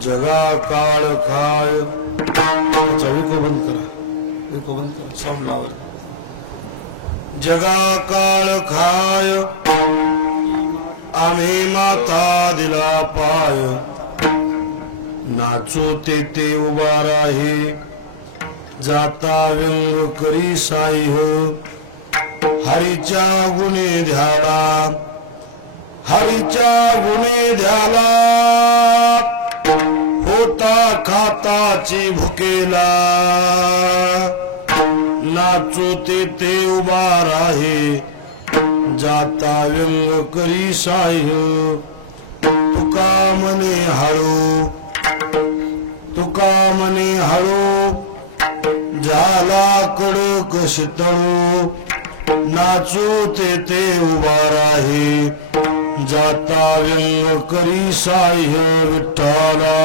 जगा काळ खाय विको बंद करा साऊंड लावा जगा काळ खाय आम्ही माता दिला पाय नाचो ते उभा राही जाता व्यंग करी साई हो हरीच्या गुणे ध्याला हरीच्या गुणे ध्याला होता खाताची भुकेला नाचो ते उभा राहे जाता व्यंग करी साई हो तुका मने हळू तुका मने हळू झाला कडक शीतळू नाचू ते उभा राही जाता व्यंग करी साई विठ्ठला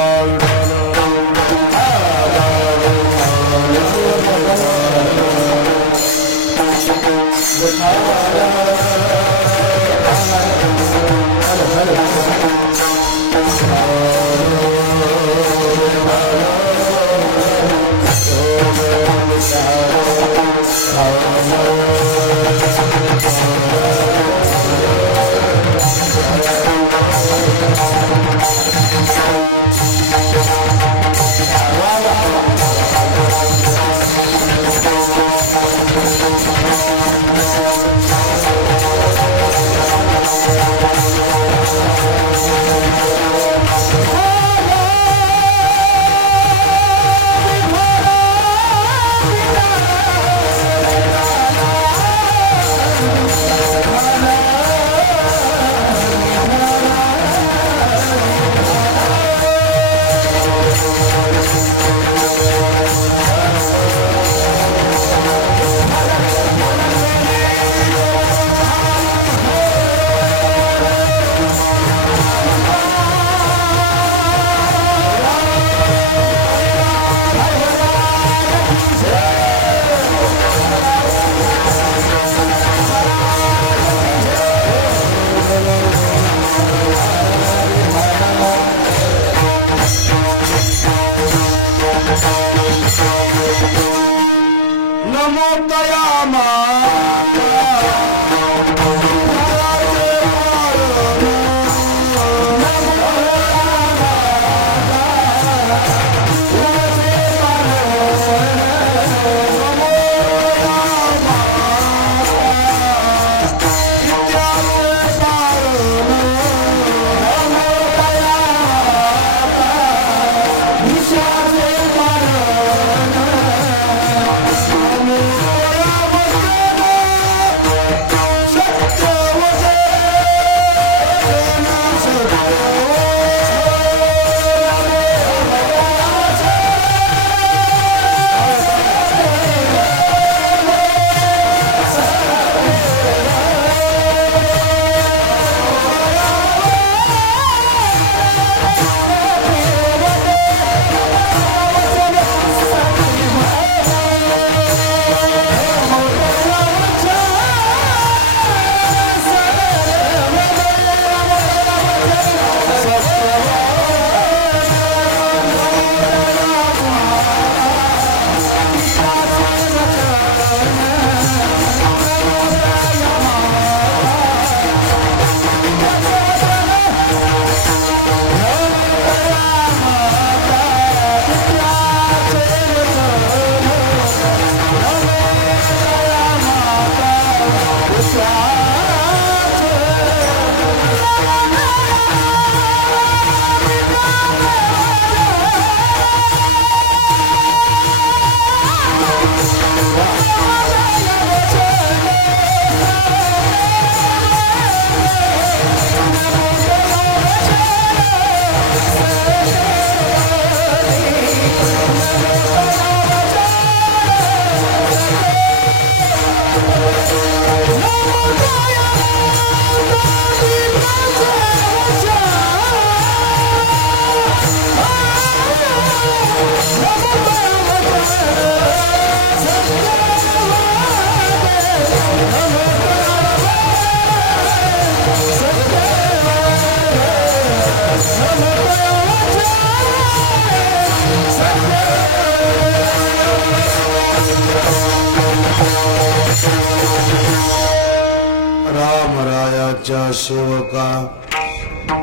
विठ्ठलाच्या सेवका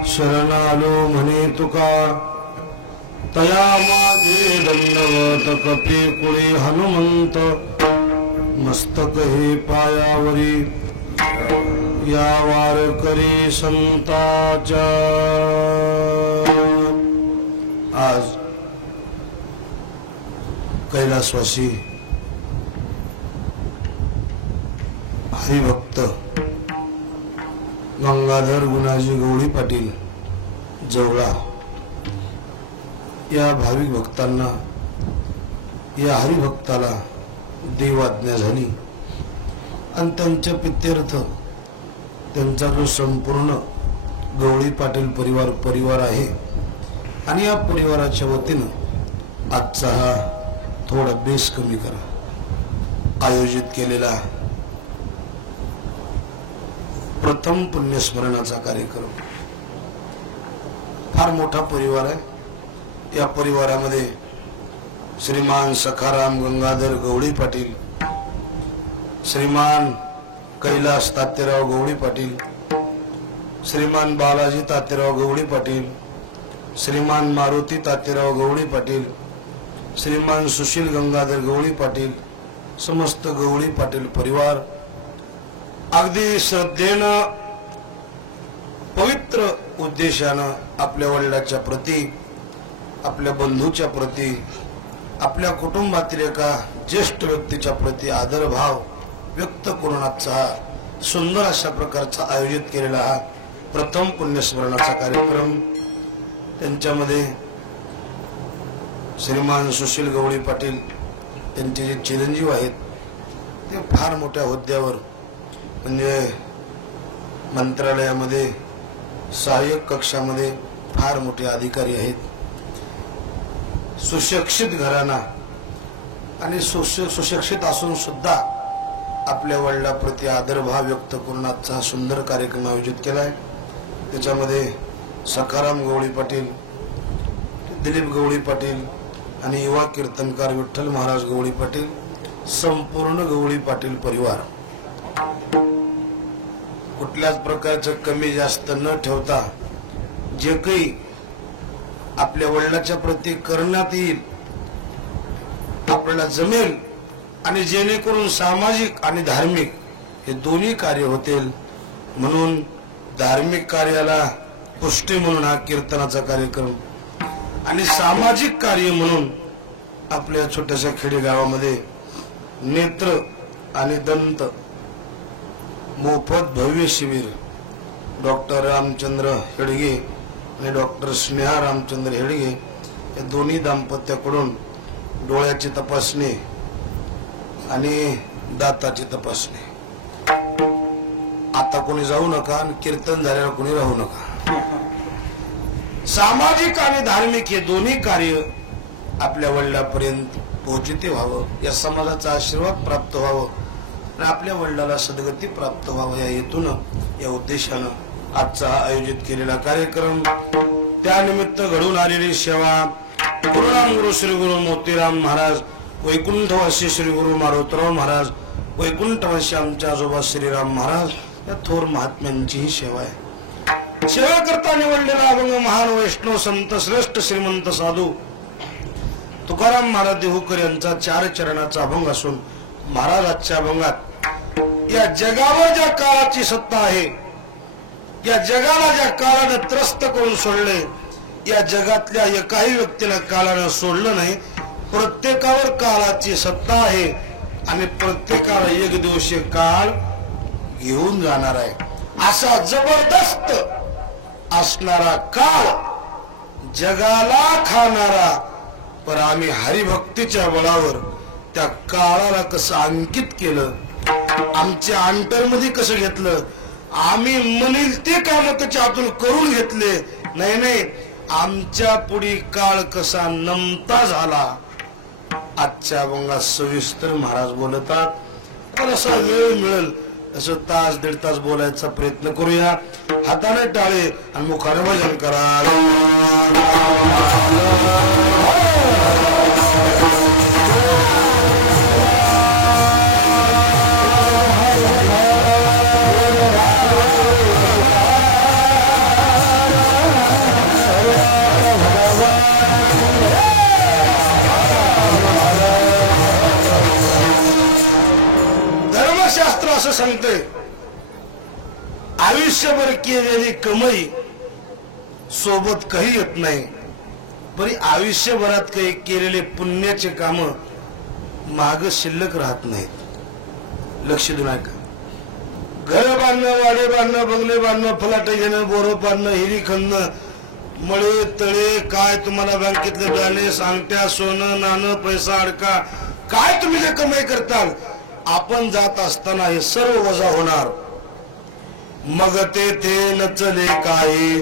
शरणालो म्हणे तुका तया माझे दंडवत कपे कुळे हनुमंत मस्तक हे पायावरी या वारकरी संताच्या आज कैलासवासी हरिभक्त गंगाधर गुणाजी गवळी पाटील जवळा या भाविक भक्तांना या हरिभक्ताला देवाज्ञा झाली आणि त्यांच्या प्रित्यर्थ त्यांचा जो संपूर्ण गवळी पाटील परिवार आहे आणि या परिवाराच्या वतीनं आजचा हा थोडा बेस कमी करा आयोजित केलेला प्रथम पुण्यस्मरणाचा कार्यक्रम फार मोठा परिवार आहे। या परिवारामध्ये श्रीमान सखाराम गंगाधर गवळी पाटील, श्रीमान कैलास तात्याराव गवळी पाटील, श्रीमान बालाजी तात्याराव गवळी पाटील, श्रीमान मारुती तात्याराव गवळी पाटील, श्रीमान सुशील गंगाधर गवळी पाटील, समस्त गवळी पाटील परिवार अगदी श्रद्धेनं पवित्र उद्देशानं आपल्या वडिलांच्या प्रती, आपल्या बंधूच्या प्रती, आपल्या कुटुंबातील एका ज्येष्ठ व्यक्तीच्या प्रती आदरभाव व्यक्त करून आजचा सुंदर अशा प्रकारचा आयोजित केलेला हा प्रथम पुण्यस्मरणाचा कार्यक्रम। त्यांच्यामध्ये श्रीमान सुशील गवळी पाटील त्यांचे जे चिरंजीव आहेत ते फार मोठ्या हुद्द्यावर म्हणजे मंत्रालयामध्ये सहाय्यक कक्षामध्ये फार मोठे अधिकारी आहेत। सुशिक्षित घराणा आणि सुशिक्षित असून सुद्धा आपल्या वडिलांप्रती आदरभाव व्यक्त करून आजचा सुंदर कार्यक्रम आयोजित केलाय। त्याच्यामध्ये सखाराम गवळी पाटील, दिलीप गवळी पाटील आणि युवा कीर्तनकार विठ्ठल महाराज गवळी पाटील, संपूर्ण गवळी पाटील परिवार कुठल्याच प्रकारचं कमी जास्त न ठेवता जे काही आपल्या वडिलांच्या प्रती करण्यात येईल आपल्याला जमेल आणि जेणेकरून सामाजिक आणि धार्मिक हे दोन्ही कार्य होतील म्हणून धार्मिक कार्याला पुष्टी म्हणून हा कीर्तनाचा कार्यक्रम आणि सामाजिक कार्य म्हणून आपल्या छोट्याशा खेडेगावामध्ये नेत्र आणि दंत मोफत भव्य शिबिर डॉक्टर रामचंद्र हेडगे आणि डॉक्टर स्नेहा रामचंद्र हेडगे या दोन्ही दाम्पत्याकडून डोळ्याची तपासणी आणि दाताची तपासणी। आता कोणी जाऊ नका आणि कीर्तन झाल्यावर कोणी राहू नका। सामाजिक आणि धार्मिक हे दोन्ही कार्य आपल्या वडिलांपर्यंत पोहोचते व्हावं, या समाजाचा आशीर्वाद प्राप्त व्हावं आणि आपल्या वडिलाला सद्गती प्राप्त व्हावं या हेतून या उद्देशानं आजचा आयोजित केलेला कार्यक्रम। त्यानिमित्त घडून आलेली सेवा गुरुराम श्री गुरु मोतीराम महाराज, वैकुंठवासी श्री गुरु मारुतराव महाराज, वैकुंठवासी आमच्या आजोबा श्रीराम महाराज या थोर महात्म्यांची ही सेवा आहे। सेवा करता निवडलेला अभंग महान वैष्णव संत श्रेष्ठ श्रीमंत साधू तुकाराम महाराज देहूकर यांचा 4 चरणाचा अभंग असून महाराजांच्या अभंगात या जगावर ज्या काळाची सत्ता आहे, या जगाला ज्या काळानं त्रस्त करून सोडले, या जगातल्या एकाही व्यक्तीला काळानं सोडलं नाही। प्रत्येकावर काळाची सत्ता आहे आणि प्रत्येकाला एक दिवशी काळ घेऊन जाणार आहे। असा जबरदस्त असणारा काळ जगाला खाणारा, पण आम्ही हरिभक्तीच्या बळावर त्या काळाला कसं अंकित केलं, आमच्या अंतरमध्ये कसं घेतलं, आम्ही म्हणील ते काम त्याच्या हातून करून घेतले। नाही आमच्या पुढे काळ कसा नमता झाला आजच्या अभंगात सविस्तर महाराज बोलतात। तर असा वेळ मिळेल असं तास 1.5 तास बोलायचा प्रयत्न करूया। हाताने टाळे आणि मुखाने भजन करा। सांगतोय आयुष्यभर केलेली कमाई सोबत काही येत नाही, पण आयुष्यभरात काही केलेले पुण्याचे काम माग शिल्लक राहत नाहीत. लक्ष देऊ नका. घर बांधणं, वाडे बांधणं, बंगले बांधणं, फलाटे घेणं, बोरं पाडणं, हिरी खणणं, मळे तळे, काय तुम्हाला बँकेतले बॅलेन्स, अंगठ्या, सोनं नाणं, पैसा अडका, काय तुम्ही जे कमाई करताल, आपण जात असताना हे सर्व वजा होणार. मग ते नचले काही,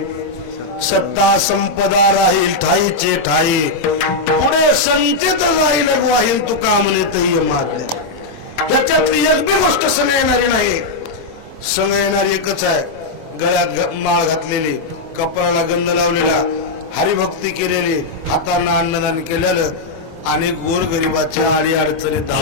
सत्ता संपदा राहील ठाईचे ठाई, पुढे संचित जाईल वाहील तुका म्हणे तही मातल्या. त्याच्यातली एक बी गोष्ट संग येणारी नाही. संग येणारी एकच आहे, गळ्यात माळ घातलेली, कपाळाला गंध लावलेला, हरिभक्ती केलेली, हातांना अन्नदान केलेलं आणि गोरगरिबाच्या आडी अडचणीत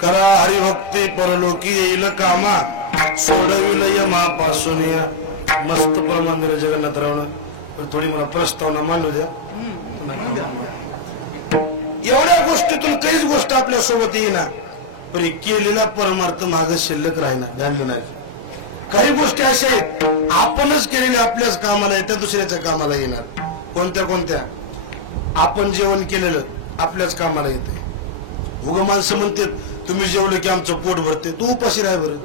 करा हरिभक्ती परलोकी येईल कामा, सोडविल यमापासून. मस्त प्रमाण जगन्नाथ रावण. थोडी मला प्रस्तावना मांडू द्या. एवढ्या गोष्टीतून काहीच गोष्ट आपल्या सोबत येईना, पण केलेला परमार्थ माग शिल्लक राहीना. ध्यान नाही. काही गोष्टी अशा आहेत आपणच केलेल्या आपल्याच कामाला येत्या, दुसऱ्याच्या कामाला येणार. कोणत्या कोणत्या? आपण जेवण केलेलं आपल्याच कामाला येते. उगा माणसं म्हणतात तुम्ही जेवलं की आमचं पोट भरते, तू उपाशी राह बरं.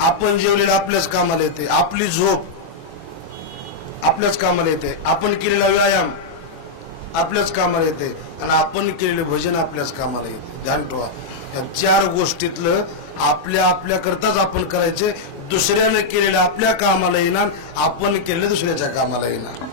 आपण जेवलेलं आपल्याच कामाला येते. आपली झोप आपल्याच कामाला येते. आपण केलेला व्यायाम आपल्याच कामाला येते आणि आपण केलेले भजन आपल्याच कामाला येते. ध्यान ठेवा. या चार गोष्टीतलं आपल्या आपल्या करताच आपण करायचे. दुसऱ्याने केलेलं आपल्या कामाला येणार, आपण केलेलं दुसऱ्याच्या कामाला येणार.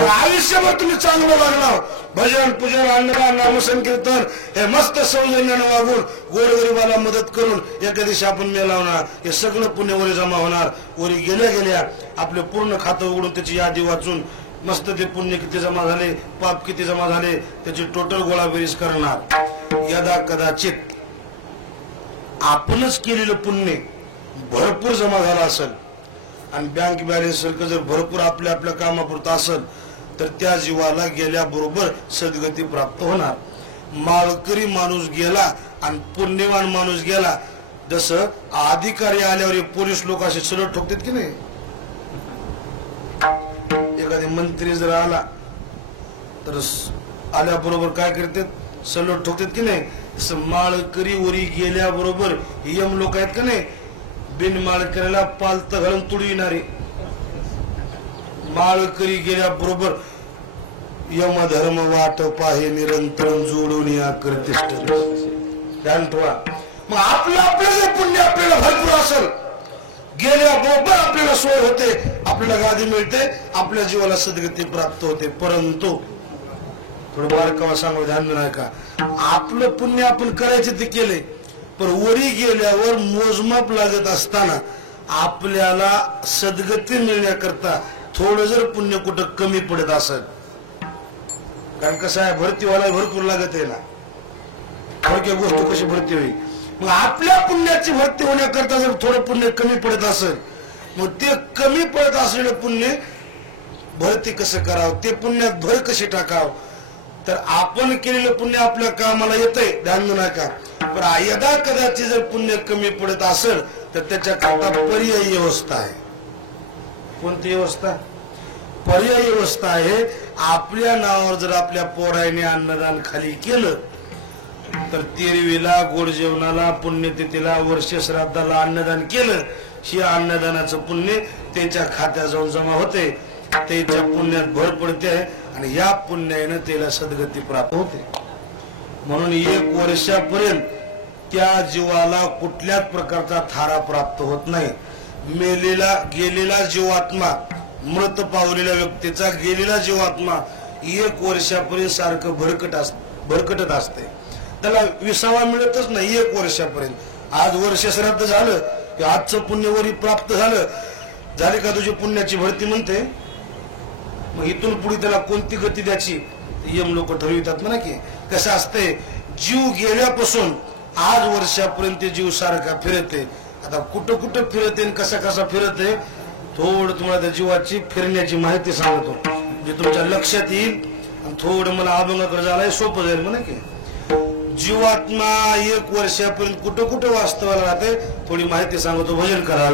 आयुष्यभर तुम्ही चांगलं वागणार, भजन पूजन अन्नदान नामसंकीर्तन हे मस्त सौजन्याने वागून गोरगरिबाला मदत करून एका दिवशी आपण मेलावणार. हे सगळं पुण्य वरी जमा होणार. वरी गेल्या गेल्या आपलं पूर्ण खातं उघडून त्याची यादी वाचून मस्त ते पुण्य किती जमा झाले, पाप किती जमा झाले त्याची टोटल गोळाबेरीज करणार. यदा कदाचित आपणच केलेलं पुण्य भरपूर जमा झालं असेल आणि बँक बॅलन्स जर भरपूर आपल्या आपल्या कामापुरतं असेल तर त्या जीवाला गेल्याबरोबर सद्गती प्राप्त होणार. माळकरी माणूस गेला आणि पुण्यवान माणूस गेला. जसं अधिकारी आल्यावर पोलीस लोक असे सलट ठोकतात की नाही. एखादी मंत्री जर आला तर आल्याबरोबर काय करतात, सलट ठोकतात की नाही. तसं माळकरी वरी गेल्याबरोबर यम लोक आहेत का नाही, बिनमाळकरीला पालत घालून तुडू येणारे. माळकरी गेल्याबरोबर यमधर्म वाट पाहे निरंतर जोडून या करतिष्ठ. ध्यान ठेवा. मग आपलं आपलं जर पुण्य आपल्याला भरपूर असेल, गेल्याबरोबर आपल्याला सोय होते, आपल्याला गादी मिळते, आपल्या जीवाला सद्गती प्राप्त होते. परंतु थोडं बारकावा सांगू, ध्यान नाही का, आपलं पुण्य आपण करायचे ते केले, पण वरी गेल्यावर मोजमाप लागत असताना आपल्याला सद्गती मिळण्याकरता थोडं जर पुण्य कुठं कमी पडत असेल, कारण कसं आहे भरती व्हायला भरपूर लागत आहे ना, थोडक्या गोष्ट कशी भरती होईल. मग आपल्या पुण्याची भरती होण्याकरता जर थोडं पुण्य कमी पडत असेल, मग ते कमी पडत असलेलं पुण्य भरती कसं करावं, ते पुण्यात भर कशी टाकावं. तर आपण केलेलं पुण्य आपल्या कामाला येतंय, ध्यान देऊ नका. पण यदा कदाचित जर पुण्य कमी पडत असेल तर त्याच्याकरता पर्यायी व्यवस्था आहे. कोणती व्यवस्था? पर्यायी अवस्था आहे. आपल्या नावावर जर आपल्या पोराने अन्नदान खाली केलं तर तेरवीला, गोड जेवणाला, पुण्यतिथीला, वर्ष श्राद्धाला अन्नदान केलं, हे अन्नदानाचं पुण्य त्याच्या खात्यात जाऊन जमा होते, त्याच्या पुण्यात भर पडते आणि या पुण्याने त्याला सद्गती प्राप्त होते. म्हणून 1 वर्षापर्यंत त्या जीवाला कुठल्याच प्रकारचा थारा प्राप्त होत नाही. गेलेला जीवात्मा, मृत पावलेल्या व्यक्तीचा गेलेला जीवात्मा 1 वर्षापर्यंत सारखं भरकटत असते. त्याला विसावा मिळतच नाही 1 वर्षापर्यंत. आज वर्ष श्राद्ध झालं की आजचं पुण्यवरी प्राप्त झाले का तुझी पुण्याची भरती म्हणते. मग इथून पुढे त्याला कोणती गती द्यायची यम लोक ठरवितात म्हणा. की कसं असते, जीव गेल्यापासून आज वर्षापर्यंत जीव सारखा फिरते. आता कुठं कुठं फिरते आणि कसा कसा फिरते थोडं तुम्हाला त्या जीवाची फिरण्याची माहिती सांगतो, जे तुमच्या लक्षात येईल आणि थोडं मला अभंगाकडे जायला सोपं जाईल म्हणा. की जीवात्मा 1 वर्षापर्यंत कुठं कुठं वास्तवाला राहते थोडी माहिती सांगतो. भजन करा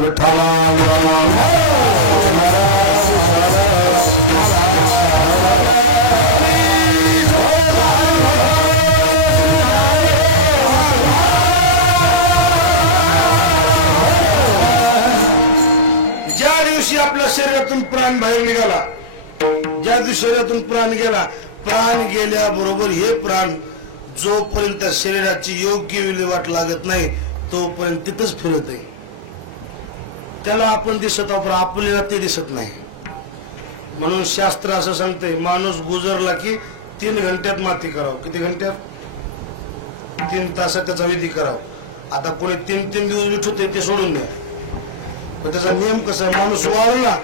आपल्या शरीरातून प्राण बाहेर निघाला, ज्या दिवशी शरीरातून प्राण गेला, प्राण गेल्याबरोबर हे प्राण जोपर्यंत शरीराची योग्य विल्हेवाट लागत नाही तोपर्यंत तिथंच फिरत आहे. त्याला आपण दिसत आहोत, आपल्याला ते दिसत नाही. म्हणून शास्त्र असं सांगते, माणूस गुजरला की 3 घंट्यात माती करावं. किती घंट्यात? 3 तासात त्याचा विधी करावं. आता कोणी 3 दिवस विठवते ते सोडून द्या, पण त्याचा नियम कसा आहे, माणूस वाळला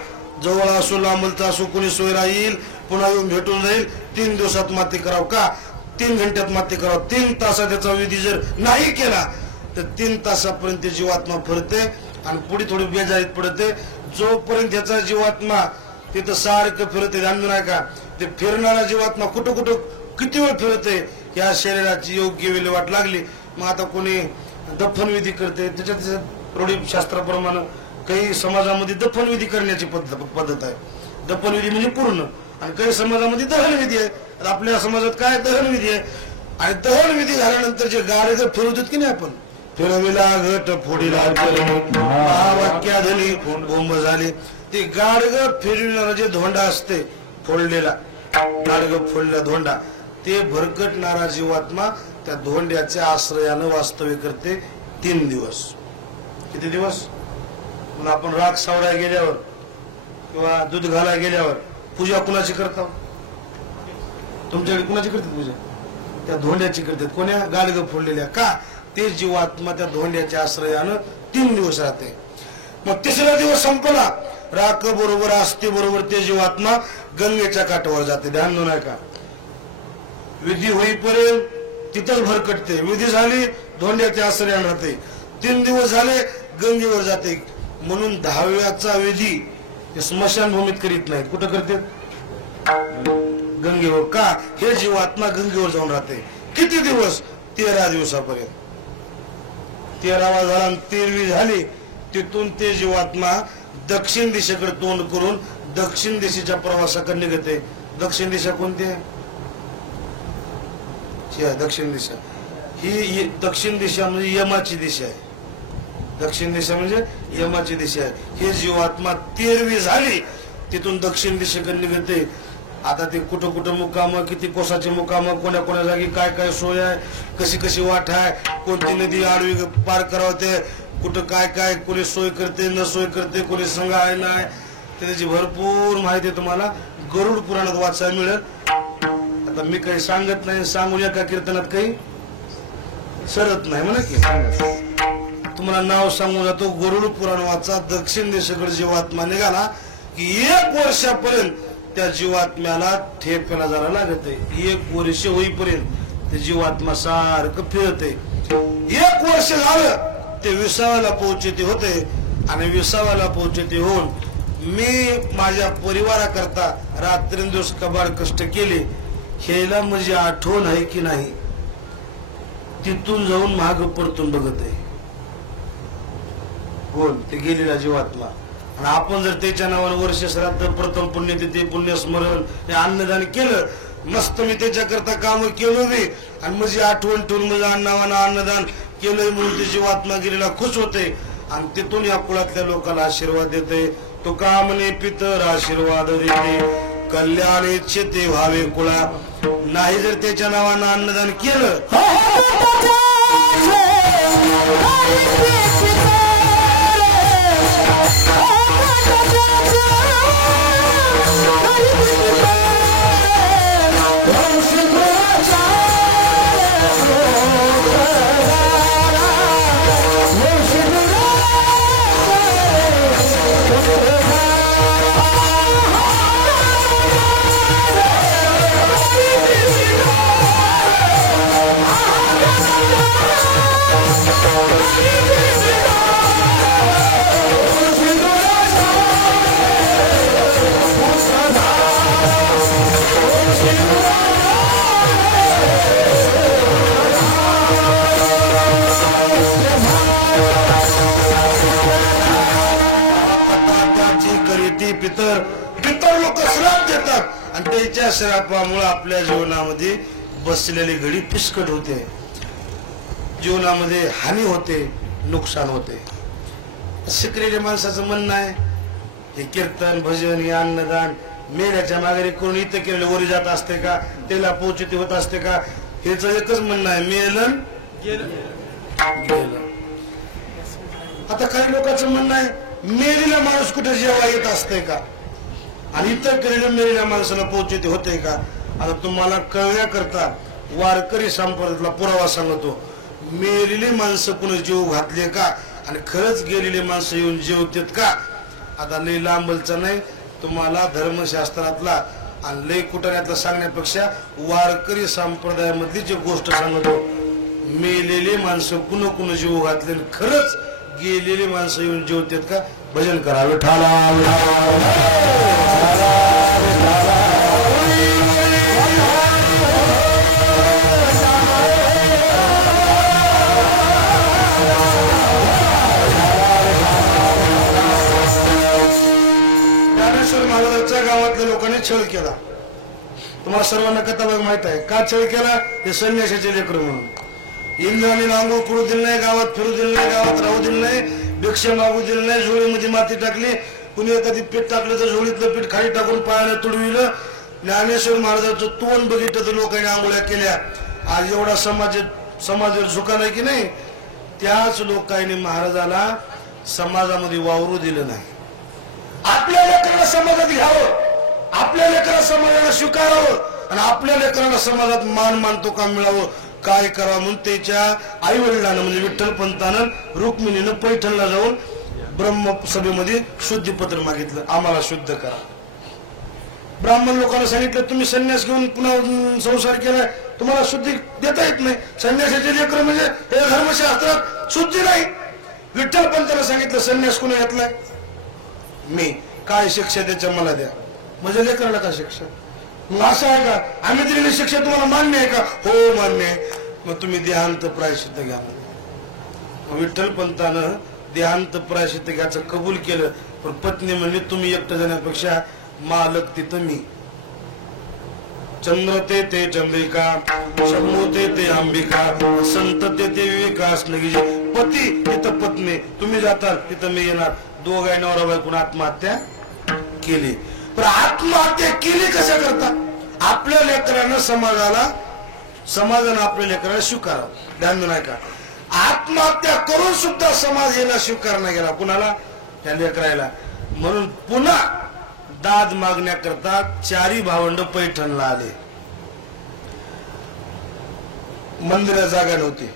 जवळ असो लांबलचा असो कोणी सोयरा येईल पुन्हा येऊन भेटून जाईल, 3 दिवसात माती करावं का 3 घंट्यात माती करावं. 3 तासात त्याचा विधी जर नाही केला तर 3 तासापर्यंत जीवात्मा फिरते आणि पुढे थोडी बेजारीत पडते. जोपर्यंत त्याचा जीवात्मा तिथं सारखं फिरते, जाणून नाही का, ते फिरणारा जीवात्मा कुठं कुठं किती वेळ फिरते या शरीराची योग्य विल्हेवाट लागली. मग आता कोणी दफनविधी करते, त्याच्यात रूढी शास्त्राप्रमाणे काही समाजामध्ये दफनविधी करण्याची पद्धत आहे. दफनविधी म्हणजे पूर्ण, आणि काही समाजामध्ये दहनविधी आहे. आपल्या समाजात काय दहनविधी आहे. आणि दहनविधी झाल्यानंतर जे गाडे फिरवतात की नाही, आपण फिरविला घट फोडीला वाक्याधनी बोंब झाली, ते गाडग फिरविणारा जे धोंडा असते फोडलेला, गाडग फोडलेला धोंडा, ते भरकटणारा जीवात्मा त्या धोंड्याच्या आश्रयानं वास्तव्य करते 3 दिवस. किती दिवस? म्हणून आपण राग सावडायला गेल्यावर किंवा दूध घालायला गेल्यावर पूजा कुणाची करता? तुमच्याकडे कुणाची करतात पूजा? त्या धोंड्याची करतात. कोण्या? गाडग फोडलेल्या. का? ते जीवात्मा त्या धोंड्याच्या आश्रयानं 3 दिवस राहते. मग 3रा दिवस संपला, राख बरोबर आस्ती बरोबर ते जीवात्मा गंगेच्या काठावर जाते. ध्यान नाही का, विधी होईपर्यंत तिथंच भरकटते. विधी झाली धोंड्याच्या आश्रयानं राहते. 3 दिवस झाले गंगेवर जाते. म्हणून 10व्याचा विधी स्मशानभूमीत करीत नाहीत. कुठं करते? गंगेवर. का? हे जीवात्मा गंगेवर जाऊन राहते. किती दिवस? 13 दिवसापर्यंत. 13वा झाला आणि 13वी झाली, तिथून ते जीवात्मा दक्षिण दिशेकडे तोंड करून दक्षिण दिशेच्या प्रवासाकडे निघते. दक्षिण दिशा कोणती आहे? दक्षिण दिशा ही दक्षिण दिशा म्हणजे यमाची दिशा आहे. दक्षिण दिशा म्हणजे यमाची दिशा आहे. हे जीवात्मा 13वी झाली, तिथून दक्षिण दिशेकडे निघते. आता ते कुठं कुठं मुक्काम, किती कोसाचे मुक्काम, कोण्या कोण्या जागी काय काय सोय आहे, कशी कशी वाट आहे, कोणती नदी आडवी पार करावं, ते कुठं काय काय कोणी सोय करते न सोय करते, कोणी संघ आहे नाही, त्याची भरपूर माहिती तुम्हाला गरुड पुराणात वाचायला मिळेल. आता मी काही सांगत नाही, सांगून एका कीर्तनात काही सरत नाही म्हणा. की तुम्हाला नाव सांगून जातो, गरुड पुराण वाचा. दक्षिण दिशेकडे जीवात्मा निघाला की 1 वर्षापर्यंत त्या जीवात्म्याला ठेप्याला जरा लागत आहे. 1 वर्ष होईपर्यंत ते जीवात्मा सारखं फिरते. 1 वर्ष झालं ते 20व्याला पोहोचते होते, आणि 20व्याला पोहोचते होऊन मी माझ्या परिवाराकरता रात्रंदिवस कबाड कष्ट केले, ह्याला म्हणजे आठवण आहे की नाही, तिथून जाऊन माग परतून बघत आहे. कोण? ते गेलेला जीवात्मा. आणि आपण जर त्याच्या नावानं वर्ष श्राद्ध प्रथम पुण्यतिथी पुण्यस्मरण हे अन्नदान केलं, मस्त मी त्याच्याकरता काम केलं बी आणि माझी आठवण ठेवून माझ्या नावानं अन्नदान केलंय म्हणून त्याची आत्मागिरीला खुश होते आणि तिथून या कुळातल्या लोकांना आशीर्वाद देते. तो का म्हणे पितर आशीर्वाद देते, कल्याण इच्छिते व्हावे कुळा. नाही जर त्याच्या नावानं अन्नदान केलं पितर पितर लोक श्राप देतात आणि त्याच्या श्रापामुळे आपल्या जीवनामध्ये बसलेली घडी फिसकट होते, जीवनामध्ये हानी होते, नुकसान होते. शिकलेल्या माणसाचं म्हणणं आहे हे कीर्तन भजन हे अन्नदान मेल्याच्या माघारी करून इथं केलेलं वरी जात असते का, त्याला पोचती होत असते का? हेच एकच म्हणणं आहे, मेलन गेलं. आता काही लोकांचं म्हणणं आहे मेलेला माणूस कुठे जेव्हा येत असते का आणि इतर केलेल्या मेलेल्या माणसाला पोचते होते का? आता तुम्हाला कळण्याकरता वारकरी संप्रदायातला पुरावा सांगतो. मेलेली माणसं कुणी जीव घातले का आणि खरंच गेलेली माणसं येऊन जेवतात का? आता लय लांबलचा नाही, तुम्हाला धर्मशास्त्रातला आणि लय कुटाण्यातला सांगण्यापेक्षा वारकरी संप्रदायामधली जी गोष्ट सांगतो, मेलेली माणसं कुण कुण जीव घातले खरंच गेलेली माणसं येऊन जेवतात का? भजन करावे ठाला ज्ञानेश्वर महाराजांच्या गावातल्या लोकांनी छळ केला. तुम्हाला सर्वांना कथाभाग माहित आहे का छळ केला? ते संन्यासाचे लेकर म्हणून इंद्राने आंघोळ करू दिलं नाही, गावात फिरू दिलं नाही, गावात राहू दिलं नाही, भिक्षा मागू दिलं नाही, झोळीमध्ये माती टाकली, कुणी एखादी पीठ टाकलं तर झोळीतलं पीठ खाली टाकून पायाला तुडविलं. ज्ञानेश्वर महाराजांचं तोंड बघितलं तर लोकांनी आंघोळ्या केल्या. आज एवढा समाजावर झुका नाही की नाही, त्याच लोकांनी महाराजाला समाजामध्ये वावरू दिलं नाही. आपल्या लेकरांना समाजात घ्यावं, आपल्या लेकरांना समाजाला स्वीकारावं आणि आपल्या लेकरांना समाजात मान मानतो का मिळावं, काय करा म्हणून त्याच्या आई वडिलांना म्हणजे विठ्ठल पंतानं रुक्मिणीनं पैठणला जाऊन ब्रह्मसभेमध्ये शुद्धीपत्र मागितलं, आम्हाला शुद्ध करा. ब्राह्मण लोकांना सांगितलं तुम्ही संन्यास घेऊन पुन्हा संसार केलाय, तुम्हाला शुद्धी देता येत नाही. संन्यासाचे लेकर म्हणजे हे धर्मशास्त्रात शुद्धी नाही. विठ्ठल पंतानं सांगितलं संन्यास कुणी घेतलाय, मी, काय शिक्षा त्याच्या मला द्या. म्हणजे लेकराला का शिक्षा? मग असं आहे का आम्ही दिलेली शिक्षा तुम्हाला मान्य आहे का? हो मान्य आहे. मग तुम्ही देहांत प्रायश्चित्त घ्या. विठ्ठल पंतानं देहांत प्रायश्चित्त घ्यायचं कबूल केलं, पण पत्नी म्हणली तुम्ही एकटं जाण्यापेक्षा मालक तिथं मी. चंद्र ते चंद्रिका, शंभू ते अंबिका, संत ते विवेका असणं. पती तिथं पत्नी, तुम्ही जाताल तिथं मी येणार. दोघांनी नवरा बायकोन आत्महत्या केली. पण आत्महत्या केली कशा करता? आपल्या लेकरांना समाजानं आपल्या लेकराला स्वीकारावं. ध्यान नाही का? आत्महत्या करून सुद्धा समाज याला स्वीकार नाही गेला. कुणाला? त्या लेकरायला. म्हणून पुन्हा दाद मागण्याकरता चारी भावंड पैठणला आले. मंदिरात जागा नव्हती,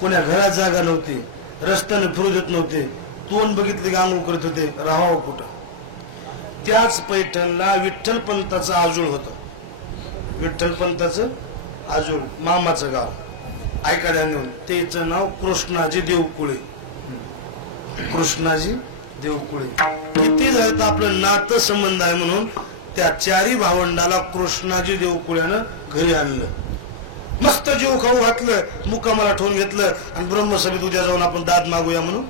कोण्या घरात जागा नव्हती, रस्त्याने फिरू देत नव्हते, तोंड बघितले की आंघोळ करत होते, राहावं कुठं? त्याच पैठणला विठ्ठल पंताचं आजूळ होतं. विठ्ठल पंताचं आजूळ, मामाचं गाव. ऐका ध्यान, त्याचं नाव कृष्णाजी देवकुळे. कृष्णाजी देवकुळे. किती झालं आपलं नातं संबंध आहे म्हणून त्या चारी भावंडाला कृष्णाजी देवकुळ्यानं घरी आणलं. मस्त जीव खाऊ घातलं, मुक्कामाला ठेवून घेतलं आणि ब्रह्मसभेत उद्या जाऊन आपण दाद मागूया म्हणून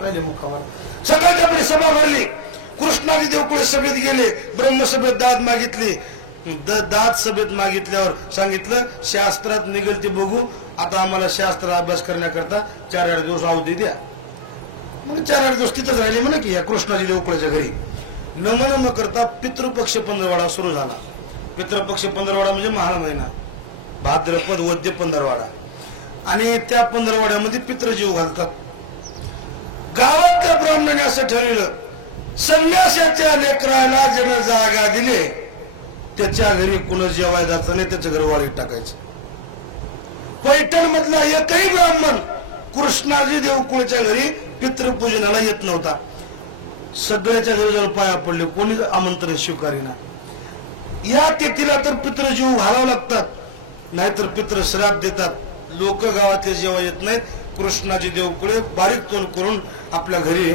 पहिले मुक्कामाला. सकाळच्या आपली सभा भरली, कृष्णाजी देवकुळे सभेत गेले, ब्रह्मसभेत दाद मागितली. दाद सभेत मागितल्यावर सांगितलं शास्त्रात निघेल ते बघू, आता आम्हाला शास्त्र अभ्यास करण्याकरता 4-8 दिवस अवधी द्या. मग 4-8 दिवस तिथंच राहिले म्हणा की या कृष्णाजी देवकुळेच्या घरी. न करता पितृपक्ष पंधरवाडा सुरू झाला. पितृपक्ष पंधरवाडा म्हणजे महान महिना, भाद्रपद वद्य पंधरवाडा. आणि त्या पंधरवाड्यामध्ये पितृजीव घालतात. गावातल्या ब्राह्मणाने असं ठरवलं, संन्यासाच्या लेकराला ज्यानं जागा दिले त्याच्या घरी कुणा जेवाय जायचं नाही, त्याच्या घरी वाळीत टाकायचं. पैठण मधला एकही ब्राह्मण कृष्णाजी देवकुळच्या घरी पितृपूजनाला येत नव्हता. सगळ्याच्या घरी जाऊन पाया पडले, कोणी आमंत्रण स्वीकारेना. या तिथीला तर पितृजीव घालावं लागतात, नाहीतर पितृ श्राप देतात. लोक गावातले जेव्हा येत नाहीत, कृष्णाजी देवकुळे बारीक तोंड करून आपल्या घरी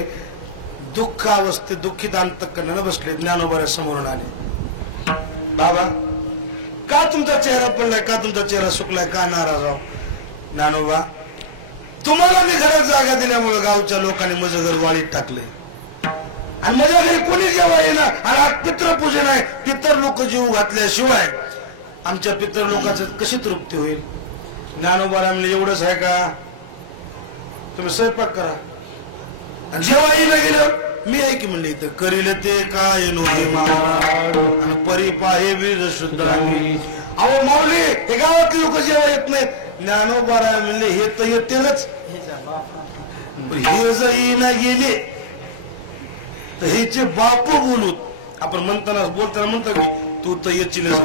दुःख अवस्थेत दुःखित अंतःकरणाने बसले. ज्ञानोबाच्या समोरून आले, बाबा का तुमचा चेहरा पडलाय, का तुमचा चेहरा सुकलाय, का नाराज आहो? ज्ञानोबा, तुम्हाला मी घरात जागा दिल्यामुळे गावच्या लोकांनी माझं घर वाळीत टाकले आणि माझ्या घरी कोणी जेव्हा येणार, आणि आज पितृपूजन आहे, पितर लोक जीव घातल्याशिवाय आमच्या पितर लोकांचं कशी तृप्ती होईल? ज्ञानोबाला म्हणले एवढंच आहे का, तुम्ही स्वयंपाक करा. आणि जेव्हा येणं गेलं मी आहे की म्हणले इथं करील ते काय आणि परी पाहे वीर शुद्ध. अहो माऊली, हे गावातले लोक जेव्हा येत नाहीत, ज्ञानोबाला म्हणले हे तर येतेलच, हे जर येणं गेले तर हेचे बाप बोलूत. आपण म्हणताना बोलताना म्हणतो की तू तर येचीलच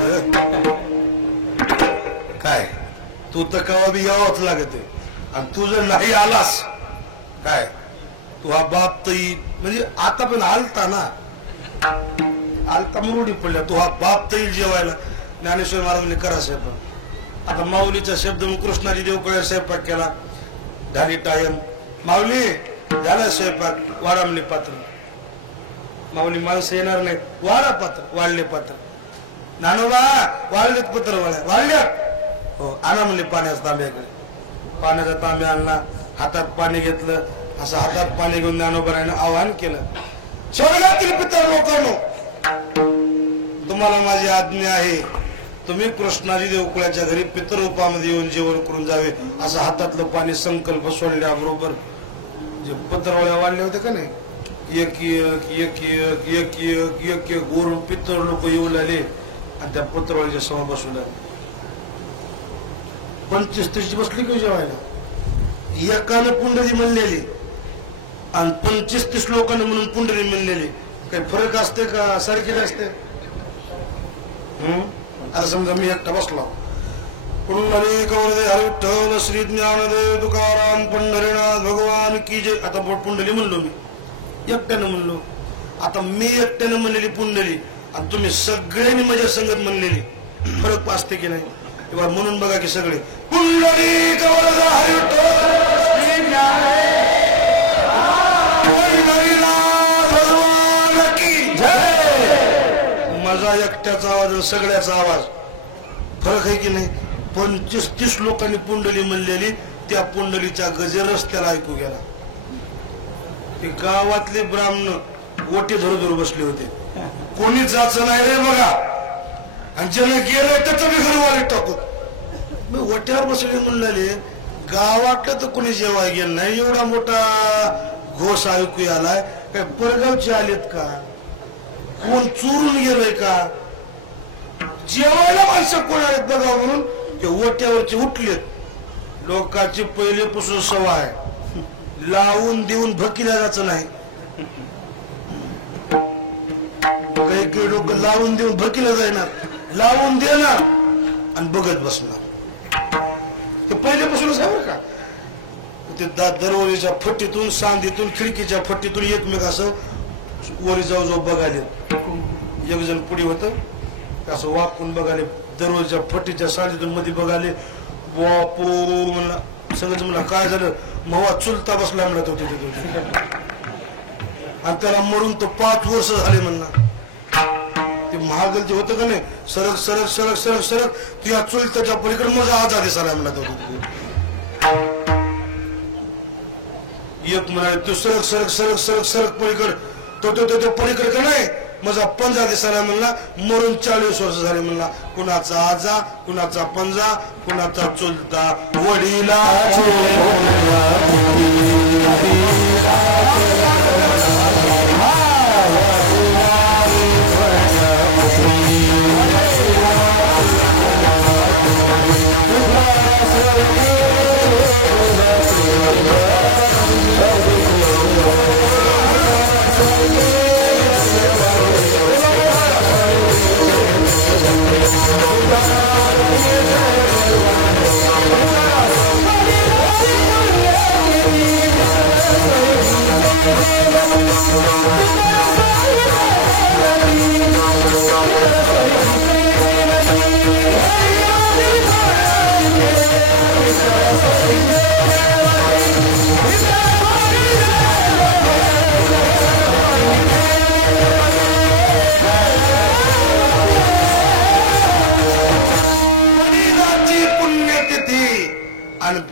काय, तू तर कवा बी यावंच लागत आहे, आणि तू जर नाही आलास काय तू हा बाप तर म्हणजे आता पण आलता ना, आलता मुरुडी पडल्या, तू हा बाप तर येईल जेवायला. ज्ञानेश्वर महाराज म्हणजे करा स्वयंपाक. आता माऊलीचा शब्द मग कृष्णाजी देवकुळे स्वयंपाक केला, झाली टायम. माऊली झाला स्वयंपाक, वाढा म्हणले पात्र. माऊली माणसं येणार नाहीत, वाढा पात्र, वाढले पात्र. ज्ञानोबा वाढलेत पत्र, वाढल्या हो, आणा म्हणले पाण्याचा तांब्याकडे. पाण्याचा तांब्या आणला, हातात पाणी घेतलं, असं हातात पाणी घेऊन ज्ञानोबारायनं आवाहन केलं, स्वर्गातील पितर लोकांनो, तुम्हाला माझी आज्ञा आहे, तुम्ही कृष्णाजी देवकुळ्याच्या घरी पितृरूपामध्ये येऊन जेवण करून जावे. असं हातातलं पाणी संकल्प सोडल्याबरोबर जे पत्रवळ्या वाढले होते का नाही, एक एक एक एक एक एक एक एक गोरून पितर लोक येऊ लागले आणि त्या पत्रवळ्याच्या समोर बसू लागले. 25-30 बसली की जेवायला. एकानं पुंडली म्हणलेली आणि 25-30 लोकांना म्हणून पुंडली म्हणलेली, काही फरक असते का, सारखी असते? आता समजा मी एकटा बसला, पुंडली कवरदे हरी विठ्ठल श्री ज्ञानदेव तुकाराम पंढरीनाथ भगवान की जय. आता पुंडली म्हणलो मी, एकट्यानं म्हणलो. आता मी एकट्यानं म्हणलेली पुंडली आणि तुम्ही सगळ्यांनी माझ्या संगत म्हणलेली, फरक असते की नाही? म्हणून बघा की सगळे पुंडली कवरदे हरी विठ्ठल श्री भगवान की जय. माझा एकट्याचा आवाज, सगळ्याचा आवाज, फरक आहे की नाही? 25-30 लोकांनी पुंडली म्हणलेली, त्या पुंडलीचा गजर रस्त्याला ऐकू गेला. ते गावातले ब्राह्मण ओटे धरू बसले होते, कोणी जायचं नाही रे बघा, आणि ज्याने गेलं त्याचं मी घरी वालीत टाकू. मी ओट्यावर बसले म्हणले, गावातलं तर कोणी जेवाय गेलं नाही, एवढा मोठा घोष ऐकू आलाय, काय परगावचे आलेत का, कोण चोरून गेलंय का, जेवायला माणसं कोण आहेत बघा म्हणून ते ओट्यावरचे उठलेत. लोकांची पहिलेपासून सवय आहे, लावून देऊन भकीला जायचं नाही. काही लोक लावून देऊन भकीला जाणार, लावून देणार आणि बघत बसणार. ते पहिल्यापासूनच आहे बरं का. ते दरवाजेच्या फट्टीतून, सांदीतून, खिडकीच्या फट्टीतून एकमेक असं वरी जाऊ जाऊ बघाले. एक जण पुढे होत असं वाकून बघाले, दरवाजेच्या फट्टीच्या सांदीतून मध्ये बघाले. बापू म्हणला, सगळं म्हणला काय झालं, मवा चुलता बसला म्हणत होते आणि त्याला मरून तो 5 वर्ष झाले म्हणला. ते महागल जे होतं का नाही, सरक सरक सरक सरक सरक तुझ्या चुलत्याच्या पलीकडे माझा आजा दिसायला म्हणत होतो. एक म्हणाले तू सरक सरक सरक सरक सरक पलीकड तो पलीकड का नाही माझा पंजा दिसायला म्हणला मरून 40 वर्ष झाले म्हणला कुणाचा आजा कुणाचा पंजा कुणाचा चुलता वडीला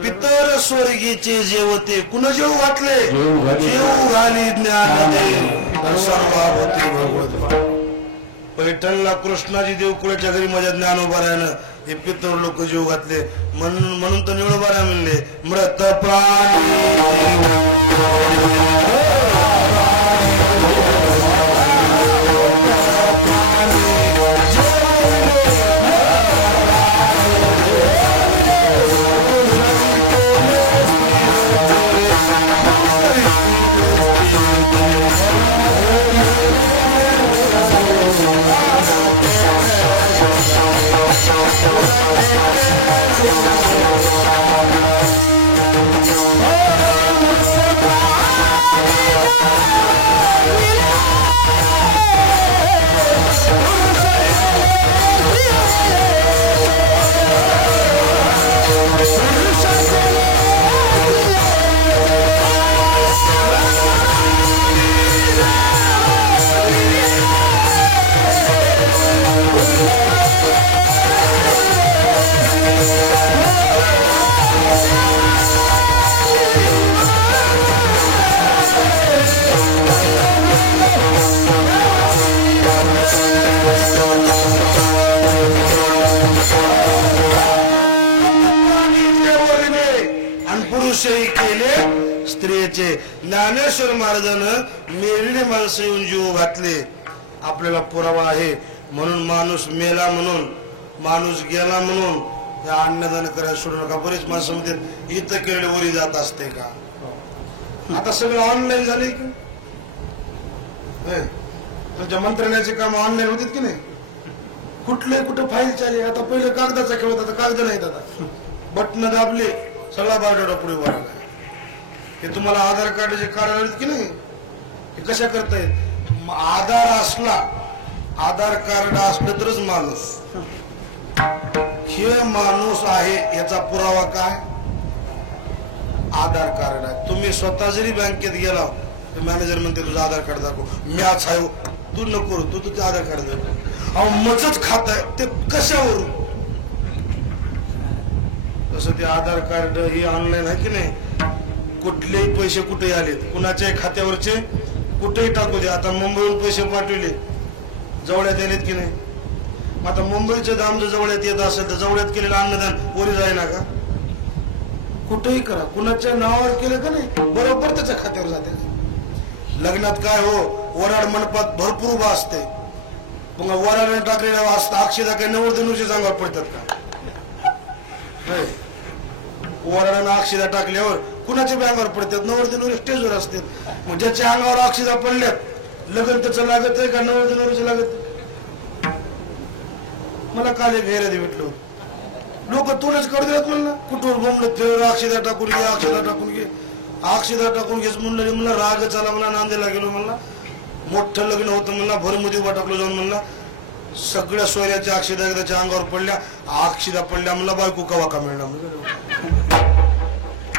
पितर स्वर्गीचे जेवते कुण जेव घातले जेव घाली ज्ञान सर्वावती भगवत पैठणला कृष्णाजी देवकुळाच्या घरी माझ्या ज्ञान उभा राहणं हे पितर लोक जीव घातले म्हणून तर निवड बारा म्हणले मृत प्राणी केले स्त्रियेचे ज्ञानेश्वर महाराजांना मेलेले माणसं येऊन जीव घातले आपल्याला पुरावा आहे म्हणून माणूस मेला म्हणून माणूस गेला म्हणून त्या अन्नदान करायला सोडू नका बरेच माणसं म्हणतात इथं केले वरी जात असते का आता सगळं ऑनलाईन झाले की तुमच्या मंत्रालयाचे काम ऑनलाईन होते की नाही कुठले कुठं फाईल चालली आता पहिले कागदाचा खेळ होता कागद नाहीत आता बटन दाबले सगळा बायोडाटा पुढे वाढला हे तुम्हाला आधार कार्ड जे कार्ड की नाही हे कशा करतायत आधार कार्ड असलं तरच माणूस हे माणूस आहे याचा पुरावा काय आधार कार्ड आहे तुम्ही स्वतः जरी बँकेत गेला तर मॅनेजर म्हणते तुझं आधार कार्ड दाखव मॅच आहे तू नको तू तुझं आधार कार्ड दाखव अहो मजच खात आहे ते कशावरून तसं ते आधार कार्ड ही ऑनलाईन आहे की नाही कुठलेही पैसे कुठेही आलेत कुणाच्याही खात्यावरचे कुठेही टाकू दे आता मुंबईहून पैसे पाठवले जवळ्यात आलेत की नाही आता मुंबईचं दाम जर जवळ्यात येत असेल तर जवळ्यात केलेलं अन्नदान वरी जाय ना का कुठेही करा कुणाच्या नावावर केलं का नाही बरोबर त्याच्या खात्यावर जाते लग्नात काय हो वराड मंडपात भरपूर उभा असते मग वराड टाकलेला असता अक्षदा काही 90 दिवशी सांगावर पडतात का वराडानं अक्षदा टाकल्यावर कुणाच्या बँगावर पडतात 90 दिवस स्टेजवर असतात मग ज्याच्या अंगावर अक्षदा पडल्यात लग्न त्याचं लागत आहे का 90 दिवस लागत मला काल एक गैरादी भेटलो लोक तोडच करू देत म्हणलं कुठून बोंबलत फिरवलं अक्षदा टाकून घे अक्षदा टाकून घे अक्षदा टाकून घेच म्हणलं मला राग चाला मला नांदेला गेलो म्हणला मोठं लग्न होतं म्हणला भरमध्ये उभा टाकलो जाऊन म्हणला सगळ्या सोयऱ्याच्या अक्षदा त्याच्या अंगावर पडल्या अक्षदा पडल्या म्हणला बायको कवा का मिळणार